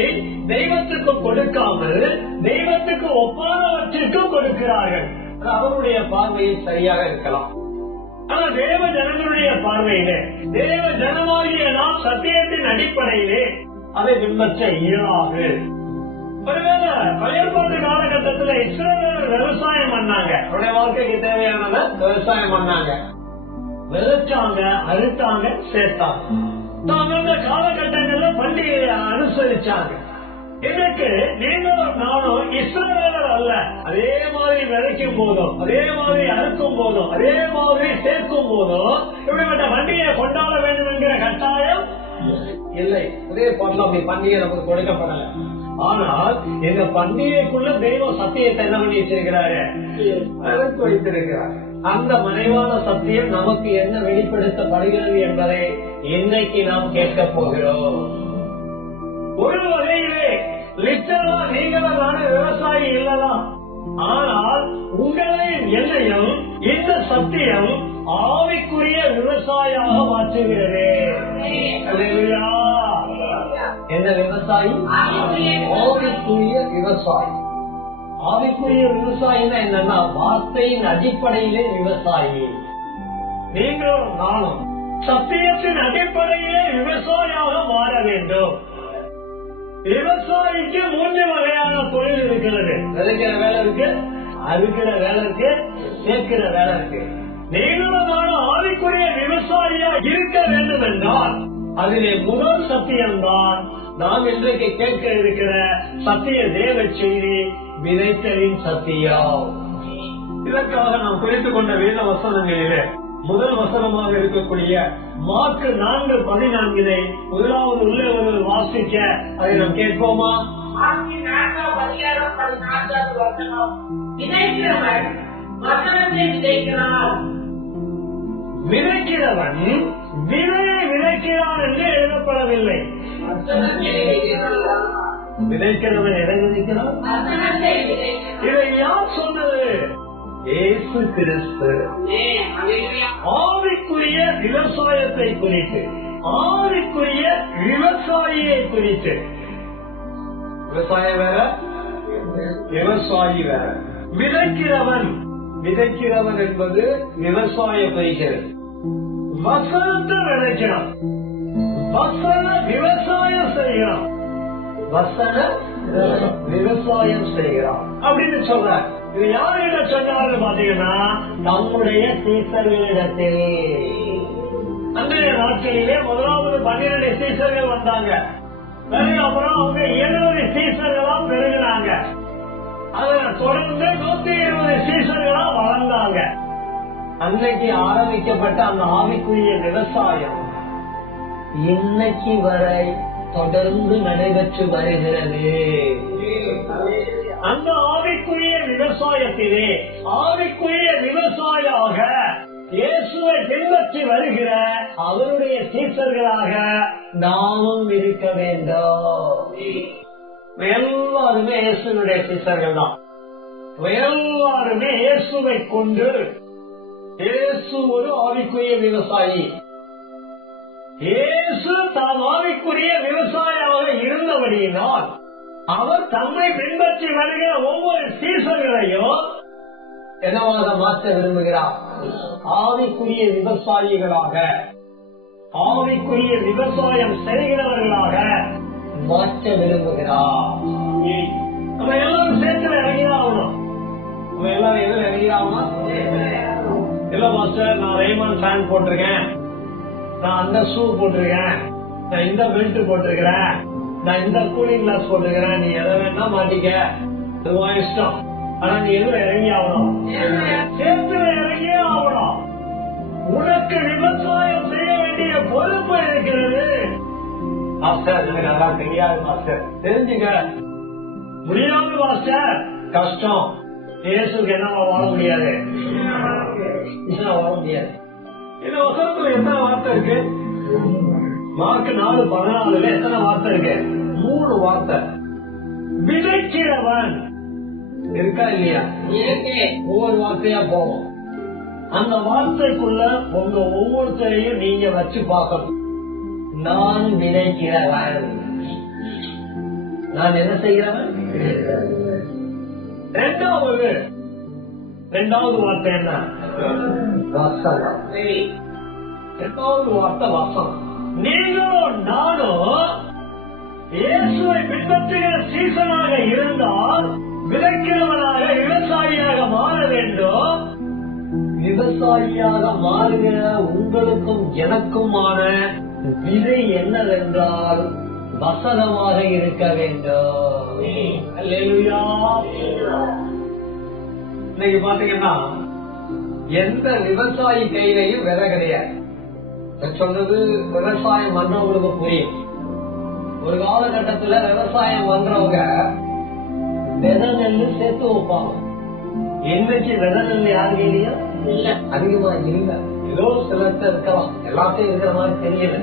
தெய்வத்துக்கு கொடுக்காமல் தெய்வத்துக்கு ஒப்பானவற்றிற்கும் கொடுக்கிறார்கள். அவருடைய பார்வையில் சரியாக இருக்கலாம். ஆனா தேவ ஜனங்களுடைய பார்வையிலே, தேவ ஜனமாகிய நாம் சத்தியத்தின் அடிப்படையிலே அதை பின்பற்ற இயலாது. ஒருவேளை பழையற்பாட்டு காலகட்டத்தில் இஸ்ரவேலர் விவசாயம் பண்ணாங்க, அவருடைய வாழ்க்கைக்கு தேவையானதை விவசாயம் பண்ணாங்க, விதைச்சாங்க, அறுத்தாங்க, சேர்த்தாங்க. அந்த காலகட்டங்கள்ல பண்டிகையை அனுசரிச்சாங்க. எனக்கு நீங்களும் நானும் இஸ்ரவேலர் அல்ல. அதே மாதிரி விதைக்கும் போதும், அதே மாதிரி அறுக்கும் போதும், அதே மாதிரி சேர்க்கும் போதும் இப்படிப்பட்ட பண்டிகையை கொண்டாட வேண்டும் என்கிற கட்டாயம் இல்லை. அதே போல அப்படி பண்டிகை நமக்கு கொடுக்கப்படல. ஆனால் இந்த பண்டிகைக்குள்ள தெய்வ சத்தியத்தை என்ன பண்ணி வச்சிருக்கிறாரு, வளர்த்து வைத்திருக்கிறார். அந்த மறைவான சத்தியம் நமக்கு என்ன வெளிப்படுத்தப்படுகிறது என்பதை இன்னைக்கு நாம் கேட்க போகிறோம். ஒரு வகையிலே லிட்டரலா நீங்களான விவசாயி இல்லதான். ஆனால் உங்களையும் என்னையும் இந்த சத்தியம் ஆவிக்குரிய விவசாயியாக மாற்றுகிறது. என்ன விவசாயி? ஆவிக்குரிய விவசாயி. ஆவிக்குரிய விவசாயினா என்னன்னா வார்த்தையின் அடிப்படையிலே விவசாயி. நீங்களும் நானும் சத்தியத்தின் அடிப்படையிலே விவசாயியாக மாற வேண்டும். விவசாயிக்கு 3 வகையான தொழில் இருக்கிறது. விதைக்கிற வேலை இருக்கு, அறுக்கிற வேலை இருக்கு, சேர்க்கிற வேலை இருக்கு. நீங்களும் நானும் ஆவிக்குரிய விவசாயியா இருக்க வேண்டும் என்றால் அதிலே முதல் சத்தியம்தான் நாம் இன்றைக்கு கேட்க இருக்கிற சத்திய தேவ செய்தி, விதைத்தலின் சத்தியம். இதற்காக நாம் குறித்துக் கொண்ட வேத வசனங்களிலே முதல் வசனமாக இருக்கக்கூடிய மார்க்கு 4:14 முதலாவது உள்ளே ஒரு வாசிக்க அதை நாம் கேட்போமா? விதைக்கிறவன் விதையை விதைக்கிறான் என்று எழுதப்படவில்லை. விதைக்கிறவன் எதை விதைக்கிறான்? இதை யார் சொன்னது? இயேசு கிறிஸ்து. ஆவிக்குரிய விவசாயத்தை குறித்து, ஆவிக்குரிய விவசாயியை குறித்து. விவசாயம் வேற, விவசாயி வேற. விதைக்கிறவன், விதைக்கிறவன் என்பது விவசாய குறிக்கிறது. வசனத்தை விதைக்கிறான், வசன விவசாயம் செய்கிறான், வசன விவசாயம் செய்கிறான் அப்படின்னு சொல்றார். இது யாரிட சொன்னாரு பாத்தீங்கன்னா நம்முடைய சீசர்களிடத்தில். அன்றைய நாட்களிலே முதலாவது 12 சீசர்கள் வந்தாங்க. அப்புறம் அவங்க 70 சீசர்களா பெருகினாங்க. அதனை தொடர்ந்து 120 சீசர்களா வளர்ந்தாங்க. அன்னைக்கு ஆரம்பிக்கப்பட்ட அந்த ஆவிக்குரிய விவசாயம் இன்னைக்கு வரை தொடர்ந்து நடைபெற்று வருகிறது. அந்த ஆவிக்குரிய விவசாயத்திலே ஆவிக்குரிய விவசாயியாக இயேசுவை பின்பற்றி வருகிற அவருடைய சீசர்களாக நாமும் இருக்க வேண்டும். எல்லாருமே இயேசுடைய சீசர்கள் தான். எல்லாருமே இயேசுவை கொண்டு, இயேசு ஒரு ஆவிக்குரிய விவசாயி. இயேசு தாம் ஆவிக்குரிய விவசாயியாக இருந்தபடியினால் அவர் தம்மை பின்பற்றி வருகிற ஒவ்வொரு சீசர்களையும் என்னவாக மாற்ற விரும்புகிறார்? ஆவிக்குரிய விவசாயிகளாக, ஆவிக்குரிய விவசாயம் செய்கிறவர்களாக மாற்ற விரும்புகிறார். நம்ம எல்லாரும் சேர்த்து இறங்கியாகணும். நம்ம எல்லாரும் எதுவும் இறங்கியாகணும் இல்ல மாஸ்டர், நான் ரெய்மான் ஃபேன் போட்டிருக்கேன், நான் அந்த ஷூ போட்டிருக்கேன், நான் இந்த பெல்ட் போட்டிருக்கிறேன், நான் இந்த கூலிங் கிளாஸ் போட்டிருக்கிறேன், நீ எதை வேணா மாட்டிக்க, இதுவா இஷ்டம். ஆனா நீ எதுவும் இறங்கி ஆகணும், சேர்த்துல இறங்கியே ஆகணும். உனக்கு விவசாயம் செய்ய வேண்டிய பொறுப்பு இருக்கிறது. மாஸ்டர் எனக்கு அதெல்லாம் தெரியாது மாஸ்டர். தெரிஞ்சுக்க முடியாது மாஸ்டர், கஷ்டம். இயேசுக்கு என்னவா வாழ முடியாது, வாழ முடியாது. இந்த வசனத்துல எத்தனை வார்த்தை இருக்கு? மார்க் 4:14 எத்தனை வார்த்தை இருக்கு? 3 வார்த்தை. விதைக்கிறவன் இருக்கா இல்லையா? ஒவ்வொரு வார்த்தையா போகும். அந்த வார்த்தைக்குள்ள உங்க ஒவ்வொருத்தரையும் நீங்க வச்சு பார்க்கணும். நான் விதைக்கிறவன், நான் என்ன செய்கிறவன்? இரண்டாவது வார்த்தை என்ன? வசனம். இரண்டாவது வார்த்தை வசனம். நீங்களும் நானும் இயேசுவை பின்பற்றுகிற சீசனாக இருந்தால் விதைக்கிறவனாக, விவசாயியாக மாற வேண்டும். விவசாயியாக மாறுகிற உங்களுக்கும் எனக்குமான விதை என்னவென்றால் வசனமாக இருக்க வேண்டும். அல்லேலூயா. இன்னைக்கு பாத்தீங்கன்னா எந்த விவசாயி கையிலையும் விதை கிடையாது. சொன்னது விவசாயம் பண்றவங்களுக்கு புரியும். ஒரு காலகட்டத்துல விவசாயம் பண்றவங்க விதை நெல்லு சேர்த்து வைப்பாங்க. இன்னைக்கு விதை நெல்லு யாரு கையிலையும் இல்ல, அதிகமா இல்ல. ஏதோ சிலர்த்த இருக்கலாம், எல்லாத்தையும் இருக்கிற மாதிரி தெரியல.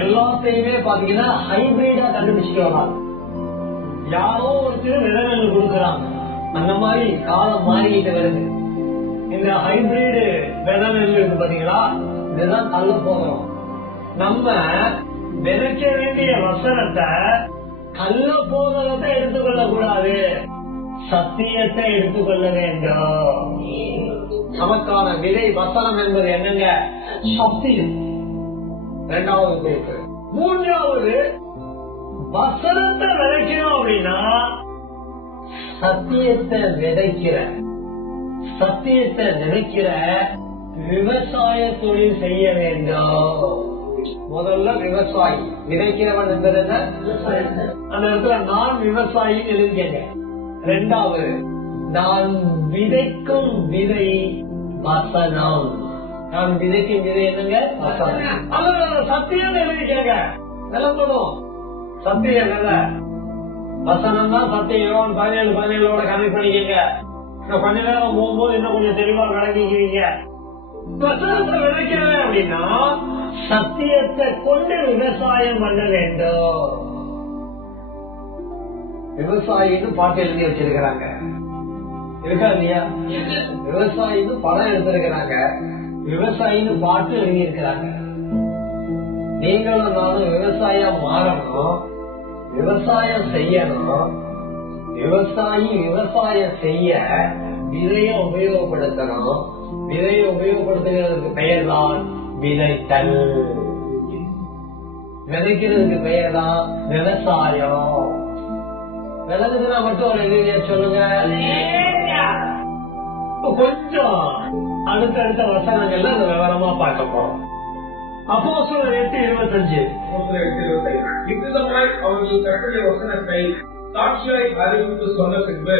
எல்லாத்தையுமே பாத்தீங்கன்னா ஹைபிரிடா கண்டுபிடிச்சிட்டு வராங்க. யாரோ ஒருத்தர் விதை நெல்லு கொடுக்கறாங்க. அந்த மாதிரி காலம் மாறிக்கிட்டு வருது. இந்த ஹைபிரிடு விதை நெல்லு இருக்கு பாத்தீங்களா, இதுதான் தள்ள போகிறோம். நம்ம விதைக்க வேண்டிய வசனத்தை கள்ள போகிறதை எடுத்துக்கொள்ள கூடாது, சத்தியத்தை எடுத்துக்கொள்ள வேண்டும். நமக்கான விதை வசனம் என்பது என்னங்க? சத்தியம். இரண்டாவது குறிப்பு. மூன்றாவது, வசனத்தை விதைக்கணும் அப்படின்னா சத்தியத்தை விதைக்கிற, சத்தியத்தை நினைக்கிற விவசாய தொழில் செய்ய வேண்டும். முதல்ல விவசாயி, விதைக்கிறவன் என்பது என்ன? அந்த இடத்துல நான் விவசாயி எழுதிக்கங்க. இரண்டாவது, நான் விதைக்கும் விதை வசனம். நான் விதைக்கும் விதை என்னங்க? வசனம். அது சத்தியம் எழுதிக்கங்க. நிலப்படும் சத்தியம் என்ன? வசனம் தான் சத்தியம். 17:17 கனெக்ட் பண்ணிக்கங்க. கொஞ்ச நேரம் போகும்போது இன்னும் கொஞ்சம் தெளிவா விளங்கிக்கிறீங்க. வசனத்தை விதைக்கிறேன் அப்படின்னா சத்தியத்தை கொண்டு விவசாயம் பண்ண வேண்டும். விவசாயின்னு பாட்டு எழுதி வச்சிருக்கிறாங்க, இருக்கா இல்லையா? விவசாயின்னு படம் எடுத்திருக்கிறாங்க, விவசாயின்னு பாட்டு எழுதி இருக்கிறாங்க. நீங்களும் நானும் விவசாயம் மாறணும், விவசாயம் செய்யணும். விவசாயி விவசாயம் செய்ய விதையை உபயோகப்படுத்தணும். விதையை உபயோகப்படுத்துகிறதுக்கு பெயர் தான் விதைத்தல். விதைக்கிறதுக்கு பெயர் தான் விவசாயம். விளைஞ்சதுன்னா மட்டும் ஒரு எதிரியா சொல்லுங்க. கொஞ்சம் அடுத்தடுத்த வசனங்கள்ல அந்த விவரமா பார்க்க போறோம். அப்போஸ்தலர் 8:25. இவ்விதமாய் அவர்கள் கர்த்தருடைய வசனத்தை சாட்சியாய் அறிவித்து சொன்ன பின்பு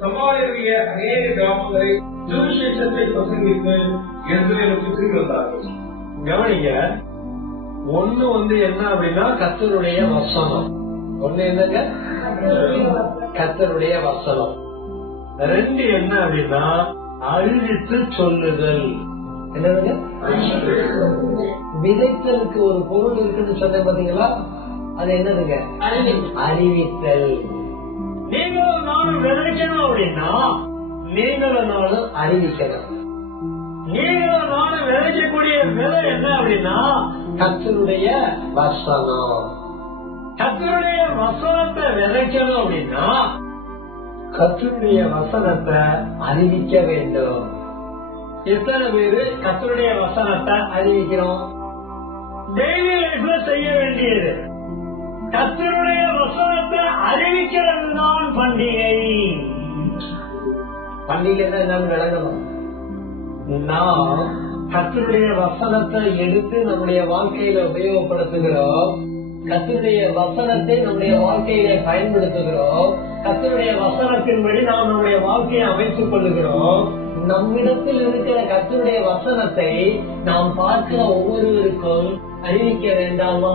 சமாரியருடைய அநேக கிராமங்களை சுவிசேஷத்தை பிரசங்கித்து எருசலேமுக்கு திரும்பி வந்தார்கள். கவனிங்க, ஒண்ணு என்ன அப்படின்னா கர்த்தருடைய வசனம். ஒண்ணு என்னங்க? கர்த்தருடைய வசனம். 2 என்ன அப்படின்னா அறிவித்து சொல்லுதல். என்னதுங்க? விதைத்தலுக்கு ஒரு பொருள் இருக்குன்னு சொன்ன பாத்தீங்களா, அது என்னதுங்க? அறிவித்தல். நீங்களும் நானும் விதைக்கணும் அப்படின்னா நீங்களும் நானும் அறிவிக்கணும். நீங்களும் நானும் விதைக்கக்கூடிய விதை என்ன அப்படின்னா கர்த்தருடைய வசனம். கர்த்தருடைய வசனத்தை விதைக்கணும் அப்படின்னா கர்த்தருடைய வசனத்தை அறிவிக்க வேண்டும். எத்தனை பேரு கர்த்தருடைய வசனத்தை அறிவிக்கிறோம்? டெய்லி லைஃப்ல செய்ய வேண்டியது கர்த்தருடைய வசனத்தை அறிவிக்கிறது தான் பண்டிகை. பண்டிகை தான் என்னன்னு விளங்கணும். நாம் கர்த்தருடைய வசனத்தை எடுத்து நம்முடைய வாழ்க்கையில உபயோகப்படுத்துகிறோம். கர்த்தருடைய வசனத்தை நம்முடைய வாழ்க்கையில பயன்படுத்துகிறோம். கர்த்தருடைய வசனத்தின்படி நாம் நம்முடைய வாழ்க்கையை அமைத்துக் கொள்ளுகிறோம். நம்மிடத்தில் இருக்கிற கர்த்தருடைய வசனத்தை நாம் பார்க்கிற ஒவ்வொருவருக்கும் அறிவிக்க வேண்டாமா?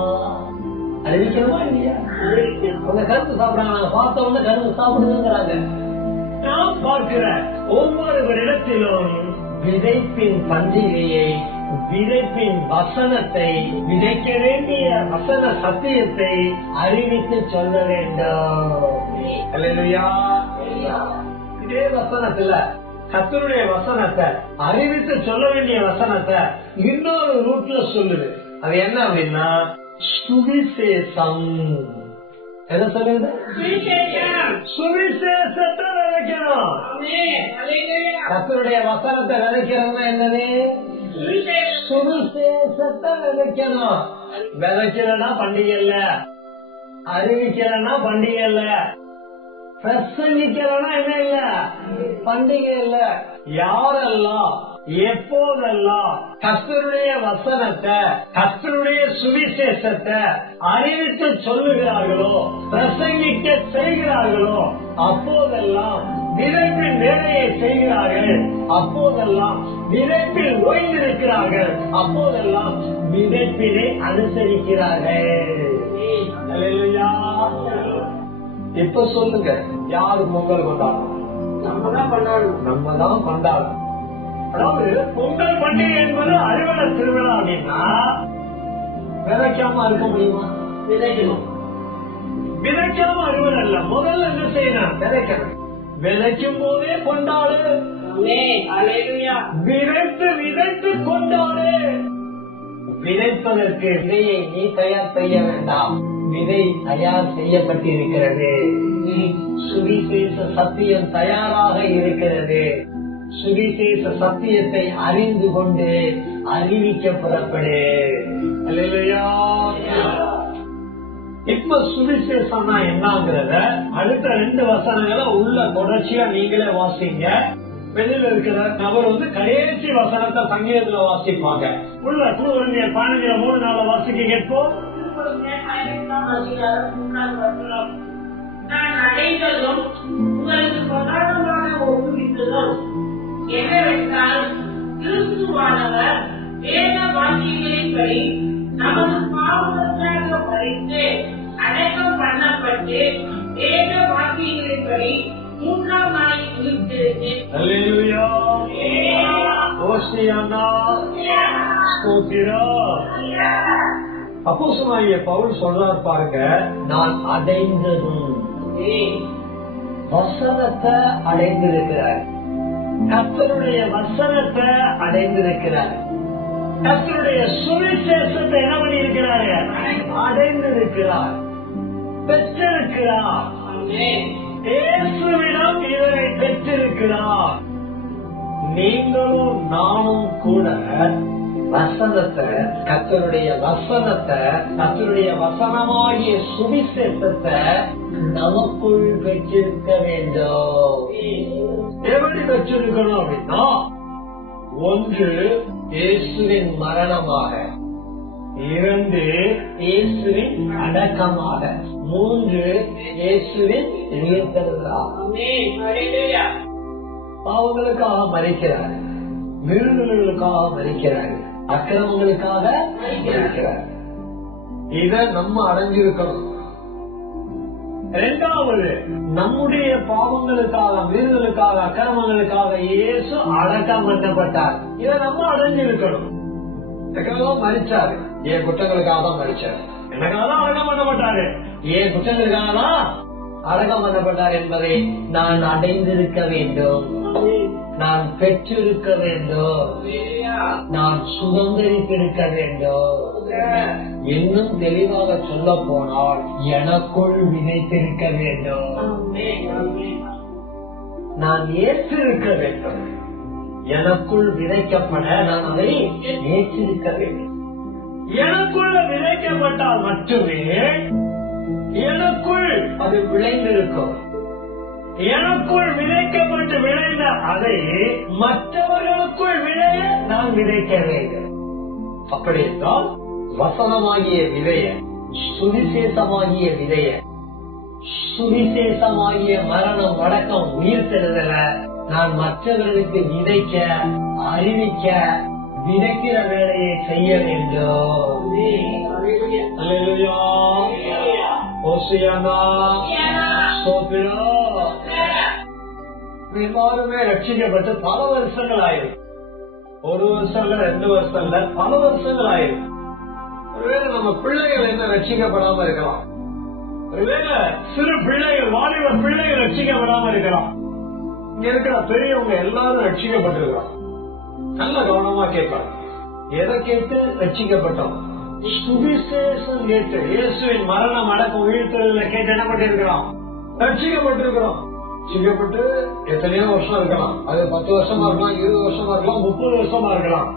அறிவிக்கணுமா இல்லையா? அவங்க கருத்து சாப்பிடாங்க, பார்த்தவங்க கருத்து சாப்பிடுங்கிறாங்க. நாம் பார்க்கிற ஒவ்வொருவரிடத்திலும் விதைப்பின் பண்டிகையை, விதைப்பின் வசனத்தை, விதைக்க வேண்டிய வசன சத்தியத்தை அறிவித்து சொல்ல வேண்டும். அல்லேலூயா. இதே வசனத்துல கர்த்தருடைய வசனத்தை அறிவித்து சொல்ல வேண்டிய வசனத்தை இன்னொரு ரூட்ல சொல்லுது. அது என்ன அப்படின்னா சுவிசேஷம். என்ன சொல்லுது? சுவிசேஷத்தை விதைக்கணும். கர்த்தருடைய வசனத்தை விதைக்கிறதுனா என்னது? சுவிசேஷத்தை விதைக்கணும். விதைக்கலன்னா பண்டிகை இல்ல, அறிவிக்கலன்னா பண்டிகை இல்ல, பிரசங்கிக்கலன்னா என்ன இல்ல, பண்டிகை இல்ல. யாரெல்லாம் எப்போதெல்லாம் கர்த்தருடைய வசனத்தை, கர்த்தருடைய சுவிசேஷத்தை அறிவித்து சொல்லுகிறார்களோ, பிரசங்கிக்க செய்கிறார்களோ, அப்போதெல்லாம் விதைப்பின் வேலையை செய்கிறார்கள். அப்போதெல்லாம் விதைப்பில் ஓய்ந்திருக்கிறார்கள். அப்போதெல்லாம் விதைப்பினை அனுசரிக்கிறார்கள். அல்லேலூயா. இப்ப சொல்லுங்க, யாரு பொங்கல் கொண்டாடணும்? நம்ம தான் கொண்டாடணும். அதாவது பொங்கல் பண்டிகை என்பது அறுவடை திருவிழா அப்படின்னா விதைக்காம இருக்க முடியுமா? விதைக்கணும். விதைக்காம அறுவடை இல்ல. முதல்ல என்ன செய்யணும்? விதைக்கணும். விதைக்கும் போதே கொண்டாடு. விதைத்து விதைத்து கொண்டாடு. விதைப்பதற்கு விதையை நீ தயார் செய்ய வேண்டாம். விதை தயார் செய்யப்பட்டிருக்கிறது. சுவிசேஷ சத்தியம் தயாராக இருக்கிறது. சுவிசேஷ சத்தியத்தை அறிந்து கொண்டு அறிவிக்க புறப்படு. அல்லேலூயா. இப்ப சுவிசேஷம்னா என்னங்கிறத அடுத்த 2 வசனங்களை உள்ள தொடர்ச்சியா நீங்களே வாசிங்க. வெளியில இருக்கிற நபர் கடைசி வசனத்தை சங்கீதத்துல வாசிப்பாங்க. உள்ள 15-3 வாசிக்க கேட்போம். நான் அடைந்ததும் உங்களுக்கு கொண்டாட்டமாக ஒப்புவித்ததும் என்னவென்றால் கிறிஸ்துவானவர் வேத வாக்கியங்களின்படி நமது பாவங்களுக்காக மரித்து அடக்கம் பண்ணப்பட்டு வேத வாக்கியங்களின்படி 3ஆம் நாளில் உயிர்த்தெழுந்தேன். அல்லேலூயா. ஓசியானா. அப்போஸ்தலனாகிய பவுல் சொல்றார் பாருங்க, நான் அடைந்ததும் வசனத்தை அடைந்திருக்கிறார். கர்த்தருடைய வசனத்தை அடைந்திருக்கிறார். கர்த்தருடைய சுவிசேஷத்தை என்ன பண்ணி இருக்கிறாரு? அடைந்திருக்கிறார், பெற்றிருக்கிறார். இயேசுவிடம் இவரை பெற்றிருக்கிறார். நீங்களும் நானும் கூட வசனத்தை, கர்த்தருடைய வசனத்தை, கர்த்தருடைய வசனமாகிய சுவிசேஷத்தை நமக்குள் பெற்றிருக்க வேண்டும். எப்படி பெற்றிருக்கணும் அப்படின்னா, 1 இயேசுவின் மரணமாக, 2 இயேசுவின் அடக்கமாக, 3 இயேசுவின் உயிர்த்தெழுதலாக. பாவங்களுக்காக மரிக்கிறார், விருதுகளுக்காக மரிக்கிறார், அக்கிரமங்களுக்காக மரிக்கிறார். இத நம்ம அடைஞ்சிருக்கணும். இரண்டாவது, நம்முடைய பாவங்களுக்காக, மீறுதலுக்காக, அக்கிரமங்களுக்காக இயேசு அடக்கம் பண்ணப்பட்டார். இதை நம்ம அடைஞ்சிருக்கணும். எனக்காக மரிச்சாரு, என் குற்றங்களுக்காக தான் மரிச்சாரு. எனக்காக தான் அடக்கம் பண்ணப்பட்டாரு, என் குற்றங்களுக்காக தான் அடக்கம் பண்ணப்பட்டார் என்பதை நான் அடைந்திருக்க வேண்டும், நான் பெற்றிருக்க வேண்டும், நான் சுதந்திரித்திருக்க வேண்டும். இன்னும் தெளிவாக சொல்ல போனால் எனக்குள் விதைத்திருக்க வேண்டும், நான் ஏற்றிருக்க வேண்டும். எனக்குள் விதைக்கப்பட நான் அதை ஏற்றிருக்க வேண்டும். எனக்குள்ள விதைக்கப்பட்டால் மட்டுமே எனக்குள் அது விளைந்திருக்கும். எனக்குள் விதைக்கப்பட்டு விளைந்த அதை மற்றவர்களுக்குள் விளைய நான் விதைக்க வேண்டும். அப்படி என்றால் வசனமாகிய விதைய, சுவிசேஷமாகிய விதைய, சுவிசேஷமாகிய மரணம், வடக்கம், உயிர்த்தெழுதல நான் மற்றவர்களுக்கு விதைக்க, அறிவிக்க, விதைக்கிற வேலையை செய்ய வேண்டும். எல்லாருமே ரட்சிக்கப்பட்டு பல வருஷங்கள் ஆயிருக்கு. ஒரு வருஷம் இல்ல, 2 வருஷம் இல்ல, பல வருஷங்கள் ஆயிருக்கு. ஒருவேளை நம்ம பிள்ளைகள் என்ன ரட்சிக்கப்படாம இருக்கலாம், ஒருவேளை சிறு பிள்ளைகள், வாலிப பிள்ளைகள் ரட்சிக்கப்படாம இருக்கலாம். இங்க இருக்கிற பெரியவங்க எல்லாரும் ரட்சிக்கப்பட்டிருக்கிறோம். நல்ல கவனமா கேட்பாங்க. எதை கேட்டு ரட்சிக்கப்பட்டோம்? சுவிசேஷம் கேட்டு, இயேசுவின் மரணம், அடக்கம், உயிர்த்தெழுதலை கேட்டு என்ன பண்ணிருக்கிறோம்? ரட்சிக்கப்பட்டிருக்கிறோம். ரட்சிக்கப்பட்டு எத்தனையோ வருஷம் இருக்கலாம். அது 10 வருஷமா இருக்கலாம், 20 வருஷமா இருக்கலாம், 30 வருஷமா இருக்கலாம்.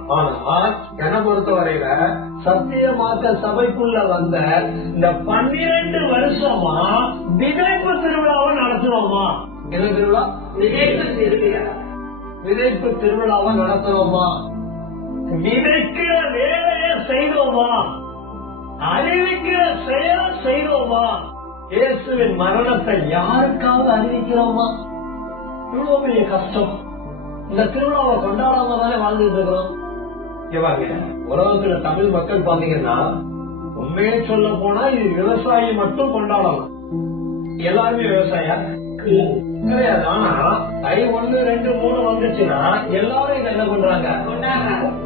ஆனா என்னை பொறுத்த வரையில சத்தியமாக்க சபைக்குள்ள வந்த இந்த 12 வருஷமா விதைப்பு திருவிழாவை நடத்துவோமா? என்ன திருவிழா? விதைப்பு திருவிழா. விதைப்பு திருவிழாவை நடத்துவோமா? விதைக்கிற வேலையை செய்தோமா? அறிவிக்கிற செயல் செய்தோமா? இயேசுவின் மரணத்தை யாருக்காவது அறிவிக்கிறோமா? இவ்வளவு பெரிய கஷ்டம். இந்த திருவிழாவை கொண்டாடாம தானே வாழ்ந்துட்டு இருக்கிறோம். உலகத்துல தமிழ் மக்கள் பாத்தீங்கன்னா, உண்மையே சொல்ல போனா இது விவசாயி மட்டும் கொண்டாடலாம். எல்லாருமே விவசாய கிடையாது. ஆனா தை 1, 2, 3 வந்துச்சுன்னா எல்லாரும் இதை என்ன பண்றாங்க?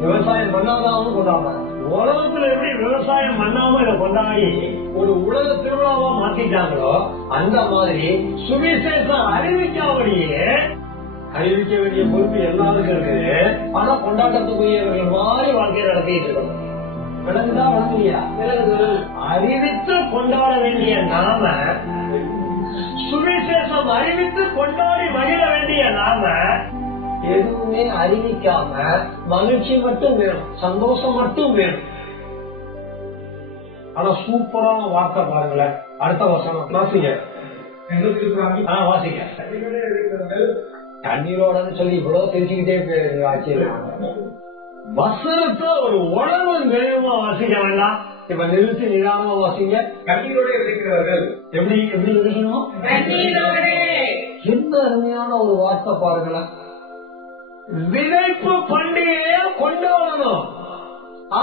விவசாயம் பண்ணாதான் கொண்டாடுறாங்க. உலகத்துல எப்படி விவசாயம் பண்ணாம இதை கொண்டாடி ஒரு உலக திருவிழாவா மாத்திட்டாங்களோ, அந்த மாதிரி சுவிசேஷம் அறிவிக்காமலேயே, அறிவிக்க வேண்டிய பொறுப்பு எல்லாருக்கும் இருக்குது. ஆனா கொண்டாட்டத்துக்குரியவர்கள் மாதிரி வாழ்க்கையை நடத்திட்டு இருக்கோம். விளங்குதா? விளங்குலையா? அறிவித்து கொண்டாட வேண்டிய நாம, சுவிசேஷம் அறிவித்து கொண்டாடி மகிழ வேண்டிய நாம எதுவுமே அறிவிக்காம மகிழ்ச்சி மட்டும் வேணும், சந்தோஷம் மட்டும் வேணும். ஆனா சூப்பரான வார்த்தை பாருங்களேன். அடுத்த வசனம் வாசிங்க. வாசிங்க. கண்ணீரோட சொல்லி இவ்வளவு தெரிஞ்சுக்கிட்டே போயிருங்க. ஆச்சரியம். வசனத்தை ஒரு உணர்வு வேணுமா வாசிக்க வேண்டாம். இப்ப நிறுத்தி நிதானமா வாசிங்க. கண்ணீரோட இருக்கிறவர்கள் எப்படி எப்படி இருக்கணும்? என்ன அருமையான ஒரு வார்த்தை பாருங்களேன். விதைப்பு பண்டிகையை கொண்டாடணும்.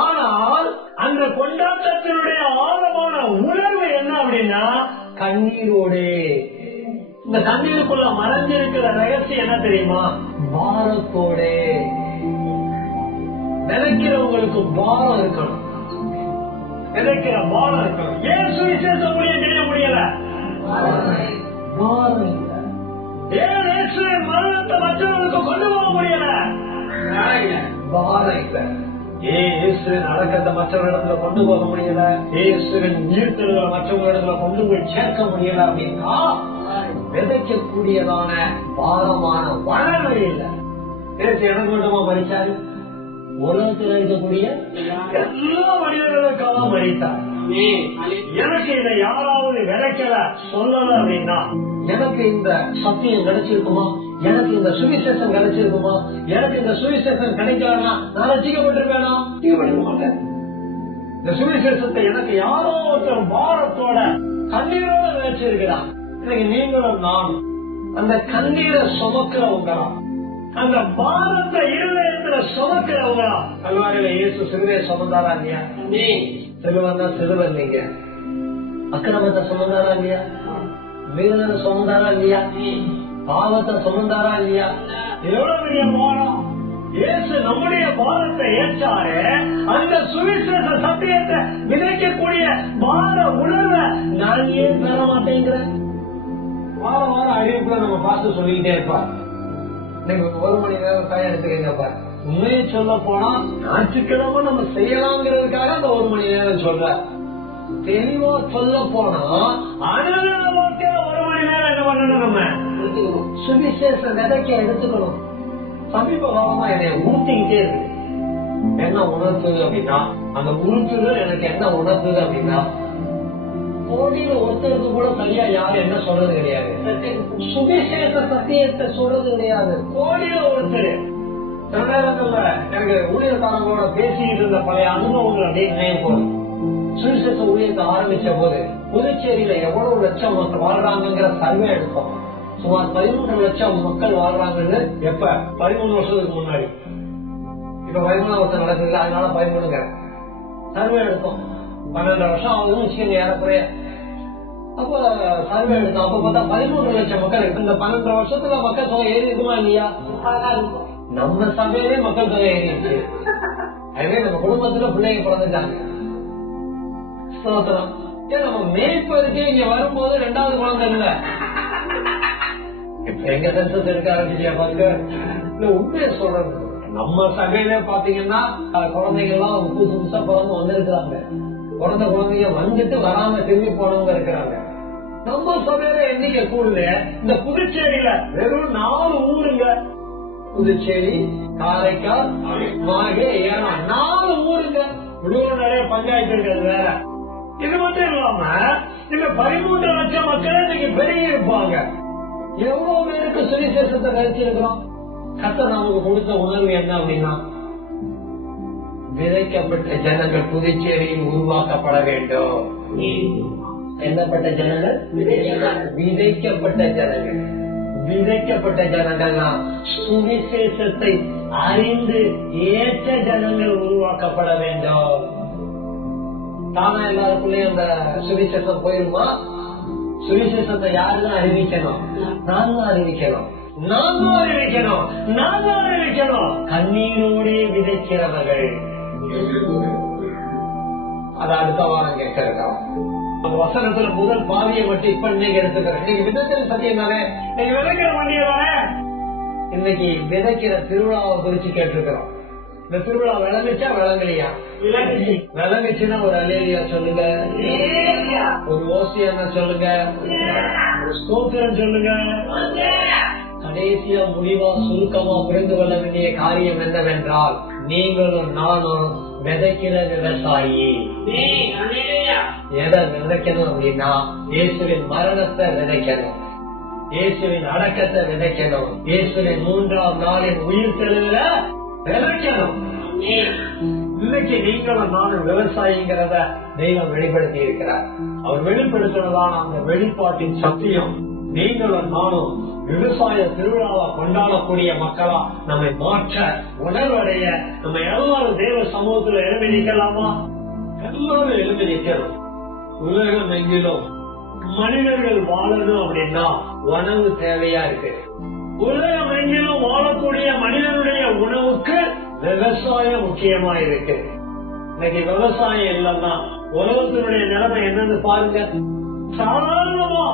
ஆனால் அந்த கொண்டாட்டத்தினுடைய ஆழமான உணர்வு என்ன அப்படின்னா கண்ணீரோடு. இந்த கண்ணீருக்குள்ள மறைஞ்சிருக்கிற ரகசியம் என்ன தெரியுமா? பாரத்தோட. நினைக்கிறவங்களுக்கு பாரம் இருக்கணும், நினைக்கிற பாரம் இருக்கணும். ஏன் சுவிசேஷம் செய்ய முடியல? பாரம் இல்லை. ஏன் இயேசுவின் மரணத்தை மற்றவர்களுக்கு கொண்டு போக முடியல? பாரம் இல்லை. இயேசுவின் அடக்கத்தை மற்றவர்களிடத்துல கொண்டு போக முடியல, இயேசுவின் உயிர்த்தெழுதலை மற்றவர்களிடத்துல கொண்டு போய் சேர்க்க முடியல அப்படின்னா விதைக்கக்கூடியதான பாரமான வளர்வு இல்லை. எனக்கு மட்டுமா மறிச்சாரு? உலகத்தில் இருக்கக்கூடிய எல்லா மனிதர்களுக்காக மறித்தார். எனக்கு இதை யாராவது விதைக்கல சொல்லல அப்படின்னா எனக்கு இந்த சத்தியம் கிடைச்சிருக்குமா? எனக்கு இந்த சுவிசேஷம் கிடைச்சிருக்குமா? எனக்கு இந்த சுவிசேஷம் கிடைக்கலன்னா நான் ரசிக்கப்பட்டிருப்பேனா? மாட்டேன். இந்த சுவிசேஷத்தை எனக்கு யாரோ ஒருத்தர் பாரத்தோட கண்ணீரோட விதைச்சிருக்கிறான். இன்னைக்கு நீங்களும் நானும் அந்த கண்ணீரை சுமக்கிறவங்களா, அந்த பாரத்தை இருதயத்துல சுமக்கிறவங்களா? கல்வாரியில இயேசு சிறுவையை சுமந்தாரா இல்லையா? சிறுவன் தான் சிறுவன். நீங்க அக்கிரமத்தை சுமந்தாரா இல்லையா? வீரனை சுமந்தாரா இல்லையா? பாவத்தை சுமந்தாரா இல்லையா? எவ்வளவு பெரிய பாரம்! இயேசு நம்முடைய பாரத்தை ஏற்றாரு. அந்த சுவிசேஷ சத்தியத்தை விதைக்கக்கூடிய பார உணர்வை நான் ஏன் பெற மாட்டேங்கிறேன்? வார வாரம் அறிவிப்புல நம்ம பார்த்து சொல்லிக்கிட்டே இருப்பார். நீங்க 1 மணி நேரம் டைம் எடுத்துக்கீங்கப்பா. உண்மையை சொல்ல போனா ஞாயிற்றுக்கிழமை நம்ம செய்யலாங்கிறதுக்காக அந்த 1 மணி நேரம் சொல்ற. தெளிவா சொல்ல போனா அனுதின வாழ்க்கையில 1 மணி நேரம் என்ன பண்ணணும்? நம்ம சுவிசேஷ விதைக்க எடுத்துக்கணும். சமீப காலமா என்னை ஊத்திக்கிட்டே இருக்கு. என்ன உணர்த்துது அப்படின்னா, அந்த உறுத்துதல் எனக்கு என்ன உணர்த்துது அப்படின்னா, கோடியில ஒருத்தருக்கு கூட சரியா யாரும் என்ன சொல்றது கிடையாது. சுவிசேஷ சத்தியத்தை சொல்றது கிடையாது. கோடியில ஒருத்தர் சில நேரங்கள்ல எனக்கு ஊழியர்காரங்களோட பேசிக்கிட்டு இருந்த பழைய அனுபவங்கள் அப்படியே நினைவு போகுது. சுவிசேஷ ஊழியத்தை ஆரம்பிச்ச போது புதுச்சேரியில எவ்வளவு லட்சம் வாழ்றாங்கிற சர்வே எடுத்தோம். சுமார் 13 லட்சம் மக்கள் வாழ்றாங்கன்னு. எப்ப? 13 வருஷத்துக்கு முன்னாடி. இப்ப 13 வருஷம் நடக்குது, அதனால 13 சர்வே எடுத்தோம். 12 வருஷம் ஆகுதுன்னு வச்சுக்கோங்க ஏறக்குறைய. அப்ப சர்வே எடுத்தோம். அப்ப பார்த்தா 13 லட்சம் மக்கள் இருக்கு. இந்த 12 வருஷத்துல மக்கள் தொகை ஏறி இருக்குமா இல்லையா? நம்ம சபையிலே மக்கள் தொகை ஏறி இருக்கு. அதுவே நம்ம குடும்பத்துல பிள்ளைங்க பிறந்துட்டாங்க. ஸ்தோத்திரம். ஏன் நம்ம மேய்ப்பருக்கு இங்க வரும்போது 2வது குழந்தை இல்ல. இப்ப எங்க சென்சஸ் எடுக்க ஆரம்பிச்சியா பாருங்க. இல்ல உண்மையை சொல்றது, நம்ம சபையில பாத்தீங்கன்னா குழந்தைங்க எல்லாம் புதுசா பிறந்து வந்திருக்கிறாங்க. பிறந்த குழந்தைங்க வந்துட்டு வராம திரும்பி போனவங்க இருக்கிறாங்க. நம்ம சபையில எண்ணிக்கை கூடல. இந்த புதுச்சேரியில வெறும் 4 ஊருங்க. புதுச்சேரி, காரைக்கால், மாகே, ஏனம் 4 ஊருங்க. இவ்வளவு நிறைய பஞ்சாயத்து இருக்கிறது வேற. இது மட்டும் இல்லாம இந்த 13 லட்சம் மக்கள் இன்னைக்கு பெருகி இருப்பாங்க. எவ்வளவு பேருக்கு சுவிசேஷத்தை கழிச்சிருக்கிறோம். கர்த்தர் நமக்கு கொடுத்த உணர்வு என்ன அப்படின்னா, விதைக்கப்பட்ட ஜனங்கள் புதுச்சேரியில் உருவாக்கப்பட வேண்டும். என்னப்பட்ட ஜனங்கள்? விதைக்கப்பட்ட ஜனங்கள். விதைக்கப்பட்ட ஜனங்கள்னா சுவிசேஷத்தை அறிந்து ஏற்ற ஜனங்கள் உருவாக்கப்பட வேண்டும். தானா எல்லாருக்குள்ளேயும் அந்த சுவிசேஷம் போயிருமா? சுவிசேஷத்தை யாருதான் அறிவிக்கணும்? நான் தான் அறிவிக்கணும். நான் தான் அறிவிக்கணும். நான் தான் அறிவிக்கணும். கண்ணீரோடே விதைக்கிறவர்கள். அது அடுத்த வாரம் கேட்கிறதா? அந்த வசனத்துல முதல் பாதியை மட்டும் இப்ப இன்னைக்கு எடுத்துக்கிறேன். இன்னைக்கு விதைக்கிற சத்தியம் தானே, இன்னைக்கு விதைக்கிற வண்டியை தானே. இன்னைக்கு விதைக்கிற திருவிழாவை குறிச்சு கேட்டிருக்கிறோம். இந்த திருவிழா விளங்குச்சா விளங்கலையா? விளங்குச்சுன்னா ஒரு அல்லேலியா சொல்லுங்க, ஒரு ஓசியா சொல்லுங்க, ஒரு ஸ்தோத்திரம் சொல்லுங்க. கடைசியா முடிவா சுருக்கமா புரிந்து கொள்ள வேண்டிய காரியம் என்னவென்றால், நீங்களும் நானும் விதைக்கிற விவசாயி. எதை விதைக்கணும் அப்படின்னா, இயேசுவின் மரணத்தை விதைக்கணும், இயேசுவின் அடக்கத்தை விதைக்கணும், இயேசுவின் 3ஆம் நாளின் உயிர் தெழுதல விதைக்கணும். இன்னைக்கு நீங்களும் நானும் விவசாயிங்கிறத தெய்வம் வெளிப்படுத்தி இருக்கிறார். அவர் வெளிப்படுத்துறதான அந்த வெளிப்பாட்டின் சத்தியம் நீங்களும் நானும் விவசாய திருவிழாவை கொண்டாடக்கூடிய மக்களா நம்மை மாற்ற உணர்வடைய நம்ம எல்லாரும் தேவ சமூகத்துல எழுப்பி நிற்கலாமா? எல்லாரும் எழுப்பி நிற்கணும். உலகம் எங்கிலும் மனிதர்கள் வாழணும் அப்படின்னா உணவு தேவையா இருக்கு. உலகம் எங்கிலும் வாழக்கூடிய மனிதனுடைய உணவுக்கு விவசாயம் முக்கியமா இருக்கு. இன்னைக்கு விவசாயம் இல்லைன்னா உலகத்தினுடைய நிலைமை என்னன்னு பாருங்க. சாதாரணமா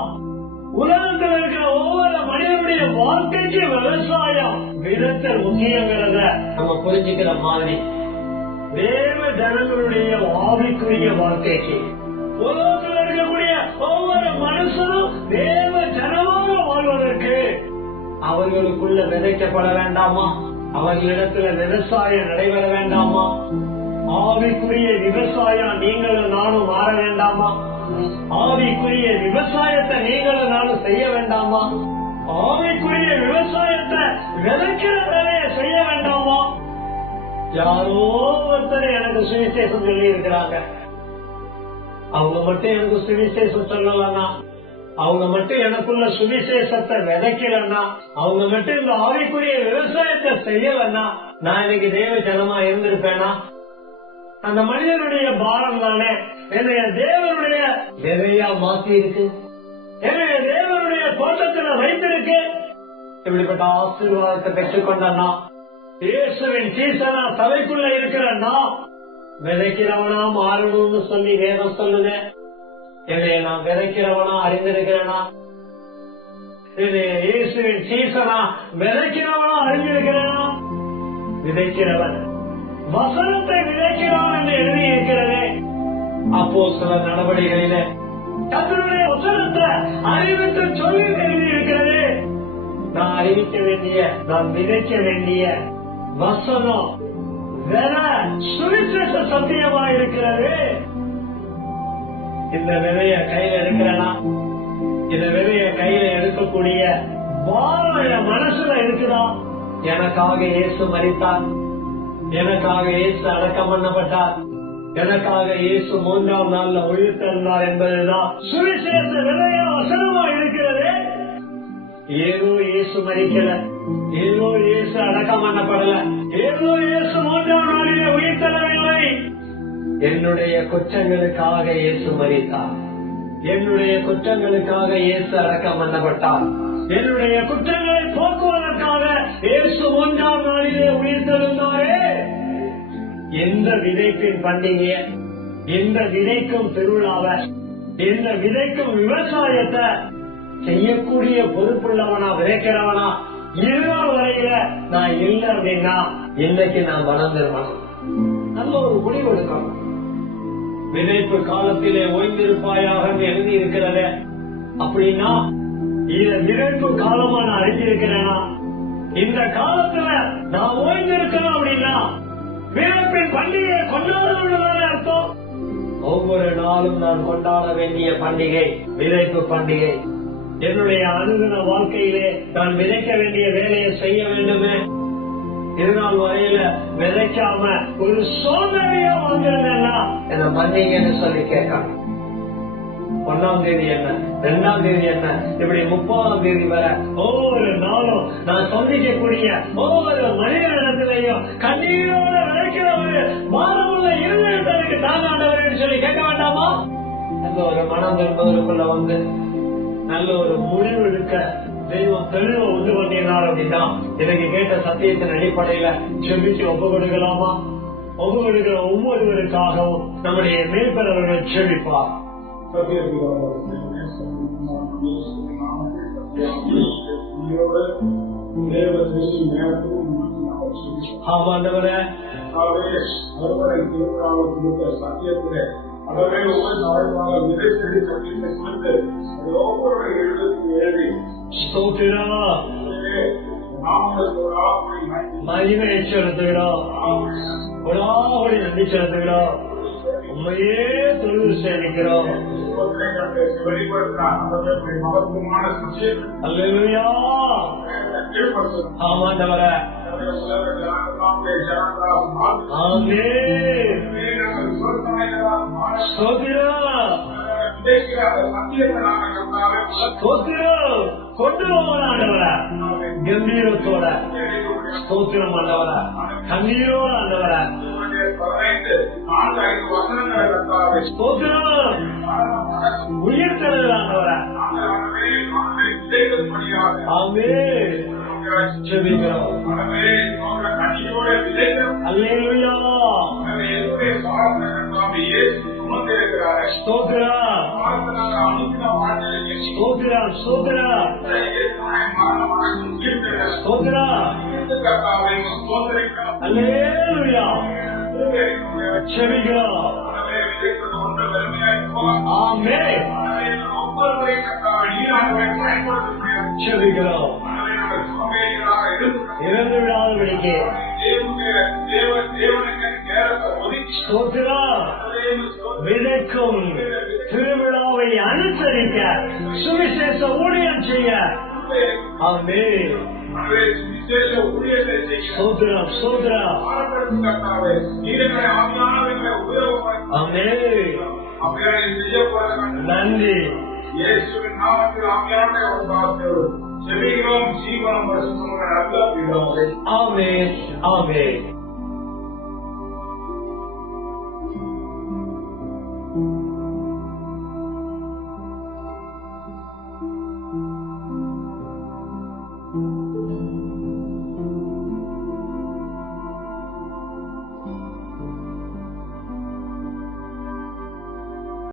உலகத்தில் இருக்கிற ஒவ்வொரு மனிதனுடைய வாழ்க்கைக்கு விவசாயம் விதத்தில் முக்கியங்கிறத நம்ம புரிஞ்சுக்கிற மாதிரி, தேவ ஜனங்களுடைய ஆவிக்குரிய வாழ்க்கைக்கு உலகத்தில் இருக்கக்கூடிய ஒவ்வொரு மனுஷனும் தேவ ஜனமாக வாழ்வதற்கு அவர்களுக்குள்ள விதைக்கப்பட வேண்டாமா? அவர்களிடத்துல விவசாயம் நடைபெற வேண்டாமா? ஆவிக்குரிய விவசாயம் நீங்களும் நானும் மாற வேண்டாமா? ஆவிக்குரிய விவசாயத்தை நீங்களும் நானும் செய்ய வேண்டாமா? ஆவிக்குரிய விவசாயத்தை விதைக்கிற வேலையை செய்ய வேண்டாமா? யாரோ ஒருத்தர் எனக்கு சுவிசேஷம் சொல்லி இருக்கிறாங்க, அவங்க மட்டும் எனக்கு சுவிசேஷம் சொல்லலன்னா, அவங்க மட்டும் எனக்குள்ள சுவிசேஷத்தை விதைக்கலன்னா, அவங்க மட்டும் இந்த ஆவிக்குரிய விவசாயத்தை செய்யலன்னா, நான் இன்னைக்கு தேவ ஜனமா இருந்திருப்பேனா? அந்த மனிதனுடைய பாரம் தானே என்னைய தேவனுடைய விதையா மாத்தி இருக்கு. என்னைய தேவனுடைய தோட்டத்துல வைத்திருக்கு. இப்படிப்பட்ட ஆசீர்வாதத்தை பெற்றுக்கொண்டா இயேசுவின் சீசனா சபைக்குள்ள இருக்கிறன்னா விதைக்கிறவனா மாறணும்னு சொல்லி வேதம் சொல்லுங்க. இதை நான் விதைக்கிறவனா அறிந்திருக்கிறேனா? இது இயேசுவின் சீசனா விதைக்கிறவனா அறிந்திருக்கிறேனா? விதைக்கிறவன் வசனத்தை விதைக்கிறான் என்று எழுதி இருக்கிறதே. அப்போஸ்தலர் நடவடிக்கைகளிலே கர்த்தருடைய வசனத்தை அறிவித்து சொல்லி எழுதி இருக்கிறதே. நான் அறிவிக்க வேண்டிய, நான் விதைக்க வேண்டிய வசனம் வேற சுவிசேஷ சத்தியமா இருக்கிறது. இந்த விதைய கையில எடுக்கிறனா? இந்த விதைய கையில எடுக்கக்கூடிய வாழ மனசுல இருக்குதா? எனக்காக இயேசு மரித்தார், எனக்காக இயேசு அடக்கம் பண்ணப்பட்டார், எனக்காக இயேசு 3ஆம் நாள்ல உயிர்த்தெழுந்தார் என்பதுதான் சுவிசேஷ விதையா வசனமா இருக்கிறது. ஏதோ இயேசு மரிக்கல, ஏதோ இயேசு அடக்கம் பண்ணப்படல, ஏதோ இயேசு 3ஆம் நாளிலே உயிர்த்தெழவில்லை. என்னுடைய குற்றங்களுக்காக இயேசு மரித்தார், என்னுடைய குற்றங்களுக்காக இயேசு அடக்கம் பண்ணப்பட்டார், என்னுடைய குற்றங்களை போக்குவதற்காக இயேசு 3ஆம் நாளிலே உயிர்த்தெழுந்தாரே. எந்த விதைப்பின் பண்டிகைய, எந்த விதைக்கும் திருவிழாவை, எந்த விதைக்கும் விவசாயத்தை செய்யக்கூடிய பொறுப்புள்ளவனா விதைக்கிறவனா இருநாள் வரையில நான் இல்லை அப்படின்னா இன்னைக்கு நான் பலம் திரும்பணும். நல்ல ஒரு முடிவு எடுக்கணும். விதைப்பு காலத்திலே ஓய்ந்திருப்பாயாக எழுதி இருக்கிறத அப்படின்னா இத விதைப்பு காலமா நான் அறிஞ்சிருக்கிறேனா? இந்த காலத்துல நான் ஓய்ந்திருக்கணும் அப்படின்னா விதைப்பின் பண்டிகையை கொண்டாடுவதுதானே அர்த்தம். ஒவ்வொரு நாளும் நான் கொண்டாட வேண்டிய பண்டிகை விதைப்பு பண்டிகை. என்னுடைய அனுதின வாழ்க்கையிலே நான் விதைக்க வேண்டிய வேலையை செய்ய வேண்டுமே. இருநாள் வரையில விதைக்காம ஒரு சோதனையா வாங்கிருந்தேன்னா என்ன பண்ணீங்கன்னு சொல்லி கேட்கணும். 1ஆம் தேதி என்ன, 2ஆம் தேதி என்ன, இப்படி 30ஆம் தேதி வரை ஒவ்வொரு நாளும் நான் சந்திக்கக்கூடிய ஒவ்வொரு மனிதனிடத்திலையும் கண்ணீரோட விதைக்கிற ஒரு மாறமுள்ள இருதயத்திற்கு தாங்காண்டவர்கள் சொல்லி கேட்க வேண்டாமா? அந்த ஒரு மனம் திரும்புவதற்குள்ள வந்து நல்ல ஒரு முடிவு எடுக்க தெய்வம் தெளிவ உண்டு பண்ணினார் அப்படின்னா எனக்கு கேட்ட சத்தியத்தின் அடிப்படையில செபிச்சு ஒப்பு கொடுக்கலாமா? ஒப்பு கொடுக்கிற ஒவ்வொருவருக்காகவும் நம்முடைய மேற்பரவர்கள் செபிப்பார். ஆமாண்டவரே, சத்தியத்திலே அதவே ஒவ்வொரு நாளுமாக விதை செடி சத்தியத்தை கொடுத்து ஒவ்வொரு எழுத்து எழுதி மகிமையை செலுத்துகிறோம், ஒடாவடி நன்றி செலுத்துகிறோம், உண்மையே தொழில் சேமிக்கிறோம். ஆமாண்டவர கொண்டு போவதாண்டவர கம்பீரத்தோட ஸ்தோத்திரம் ஆண்டவர, கண்ணீரோட ஆண்டவர உயிர்த்தெழுதல் ஆண்டவர. அல்லேலூயா, ஸ்தோத்திரம் ஸ்தோத்திரம் ஸ்தோத்திரம் ஸ்தோத்திரம். அல்லேலூயா, செபிக்கிறோம். ஆமென். செபிக்கிறோம். இறந்து விடாதபடிக்கு ஸ்தோத்திரம். விதைக்கும் திருவிழாவை அனுசரிக்க சுவிசேஷ ஊழியம் செய்ய ஆமென். ஸ்தோத்திரம் ஸ்தோத்திரம். ஆமென். நன்றி. இயேசுவின் நாமத்தில் ஆவியானவரே உம்மால் ஜெபிக்கிறோம். ஜீவனம் பரிசுத்தமுள்ள நல்ல பிதாவே. ஆமென் ஆமென்.